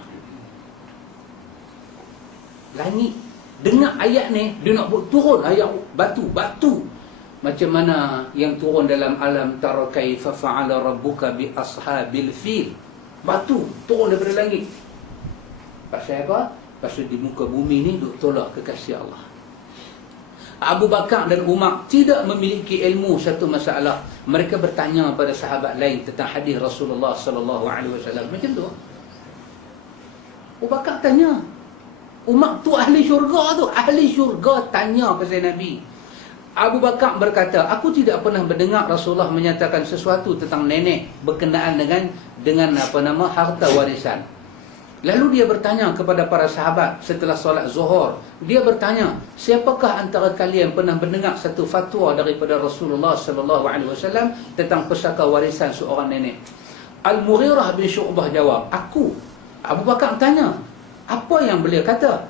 Langit dengar ayat ni, dia nak buat turun ayat batu. Macam mana yang turun dalam alam tara kaifa fa'ala rabbuka bi ashabil fil. Batu turun daripada langit. Pasal apa? Pasal di muka bumi ni duk tolak kekasih Allah. Abu Bakar dan Umar tidak memiliki ilmu satu masalah, mereka bertanya pada sahabat lain tentang hadis Rasulullah sallallahu alaihi wasallam. Macam tu. Abu Bakar tanya, Umar tu ahli syurga tu, ahli syurga tanya kepada Nabi. Abu Bakar berkata, aku tidak pernah mendengar Rasulullah menyatakan sesuatu tentang nenek berkenaan dengan harta warisan. Lalu dia bertanya kepada para sahabat setelah solat Zuhur. Dia bertanya, siapakah antara kalian pernah mendengar satu fatwa daripada Rasulullah sallallahu alaihi wasallam tentang pusaka warisan seorang nenek? Al-Mughirah bin Syu'bah jawab, aku. Abu Bakar tanya, apa yang beliau kata?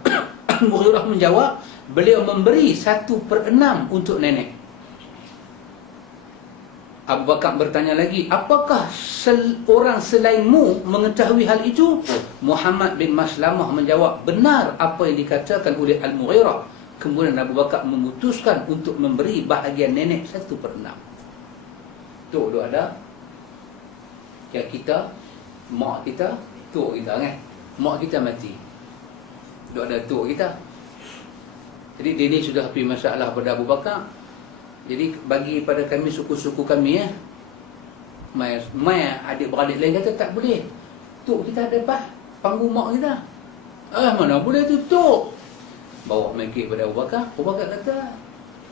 Al-Mughirah menjawab, beliau memberi 1/6 untuk nenek. Abu Bakar bertanya lagi, apakah orang selainmu mengetahui hal itu? Muhammad bin Maslamah menjawab, benar apa yang dikatakan oleh Al-Mughirah. Kemudian Abu Bakar memutuskan untuk memberi bahagian nenek 1/6. Tu ada ya, kita, mak kita, tok kita kan. Mak kita mati, ada tok kita. Jadi dia ni sudah pergi masalah pada Abu Bakar. Jadi bagi pada kami, suku-suku kami mai adik-beradik lain kata tak boleh. Tok kita ada panggung mak kita. Mana boleh tu tok. Bawa mengikut pada Abu Bakar. Abu Bakar kata,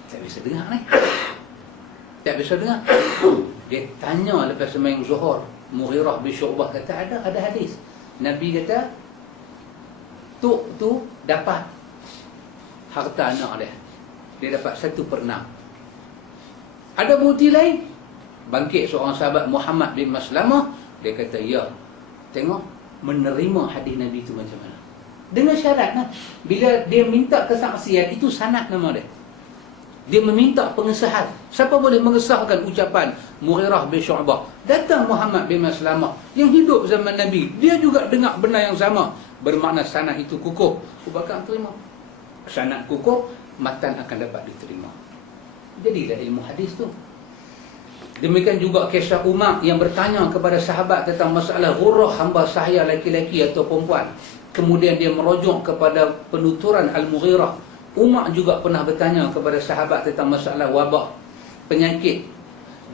tak bisa dengar ni. Tak bisa dengar. Dia tanya lepas sembahyang Zuhur. Mughirah bin Syu'bah kata ada hadis. Nabi kata, tok tu dapat harta anak dia. Dia dapat 1/6. Ada bukti lain? Bangkit seorang sahabat Muhammad bin Maslamah. Dia kata, ya, tengok menerima hadis Nabi itu macam mana. Dengan syarat kan? Bila dia minta kesaksian, itu sanad nama dia. Dia meminta pengesahan. Siapa boleh mengesahkan ucapan Mughirah bin Syu'bah? Datang Muhammad bin Maslamah yang hidup zaman Nabi. Dia juga dengar benda yang sama. Bermakna sanad itu kukuh. Abu Bakar terima. Sanad kukuh, matan akan dapat diterima. Jadilah ilmu hadis tu. Demikian juga kisah Umar yang bertanya kepada sahabat tentang masalah ghurrah hamba sahaya laki-laki atau perempuan. Kemudian dia merujuk kepada penuturan Al-Mughirah. Umar juga pernah bertanya kepada sahabat tentang masalah wabak, penyakit.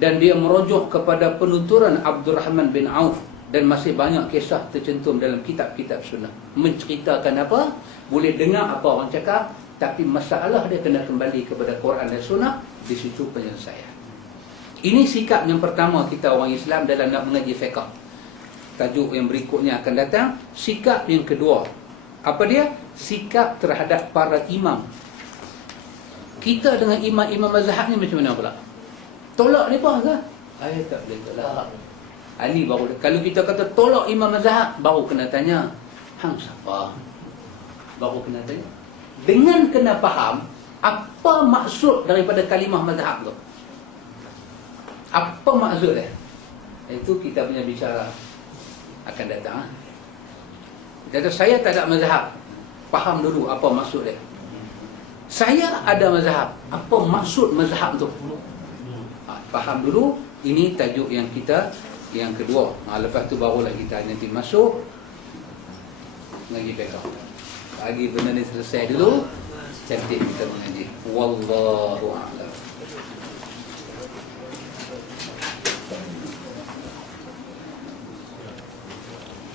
Dan dia merujuk kepada penuturan Abdurrahman bin Auf. Dan masih banyak kisah tercantum dalam kitab-kitab sunnah. Menceritakan apa? Boleh dengar apa orang cakap, tapi masalah dia kena kembali kepada Quran dan sunnah. Di situ penyelesaian. Ini sikap yang pertama kita orang Islam dalam nak mengaji fiqh. Tajuk yang berikutnya akan datang, sikap yang kedua. Apa dia? Sikap terhadap para imam. Kita dengan imam-imam mazhab ni macam mana pula? Tolak mereka ke? Tak boleh tolak. Ini baru, kalau kita kata tolak imam mazhab, baru kena tanya, hang siapa? Baru kena tanya. Dengan kena faham apa maksud daripada kalimah mazhab tu. Apa maksud dia? Itu kita punya bicara akan datang. Kata saya tak ada mazhab. Faham dulu apa maksud dia. Saya ada mazhab. Apa maksud mazhab tu? Faham dulu. Ini tajuk yang kita yang kedua. Lepas tu barulah kita nanti masuk ngaji fiqh. Bagi benda ni selesai dulu, cantik kita mengaji. Wallahu a'lam.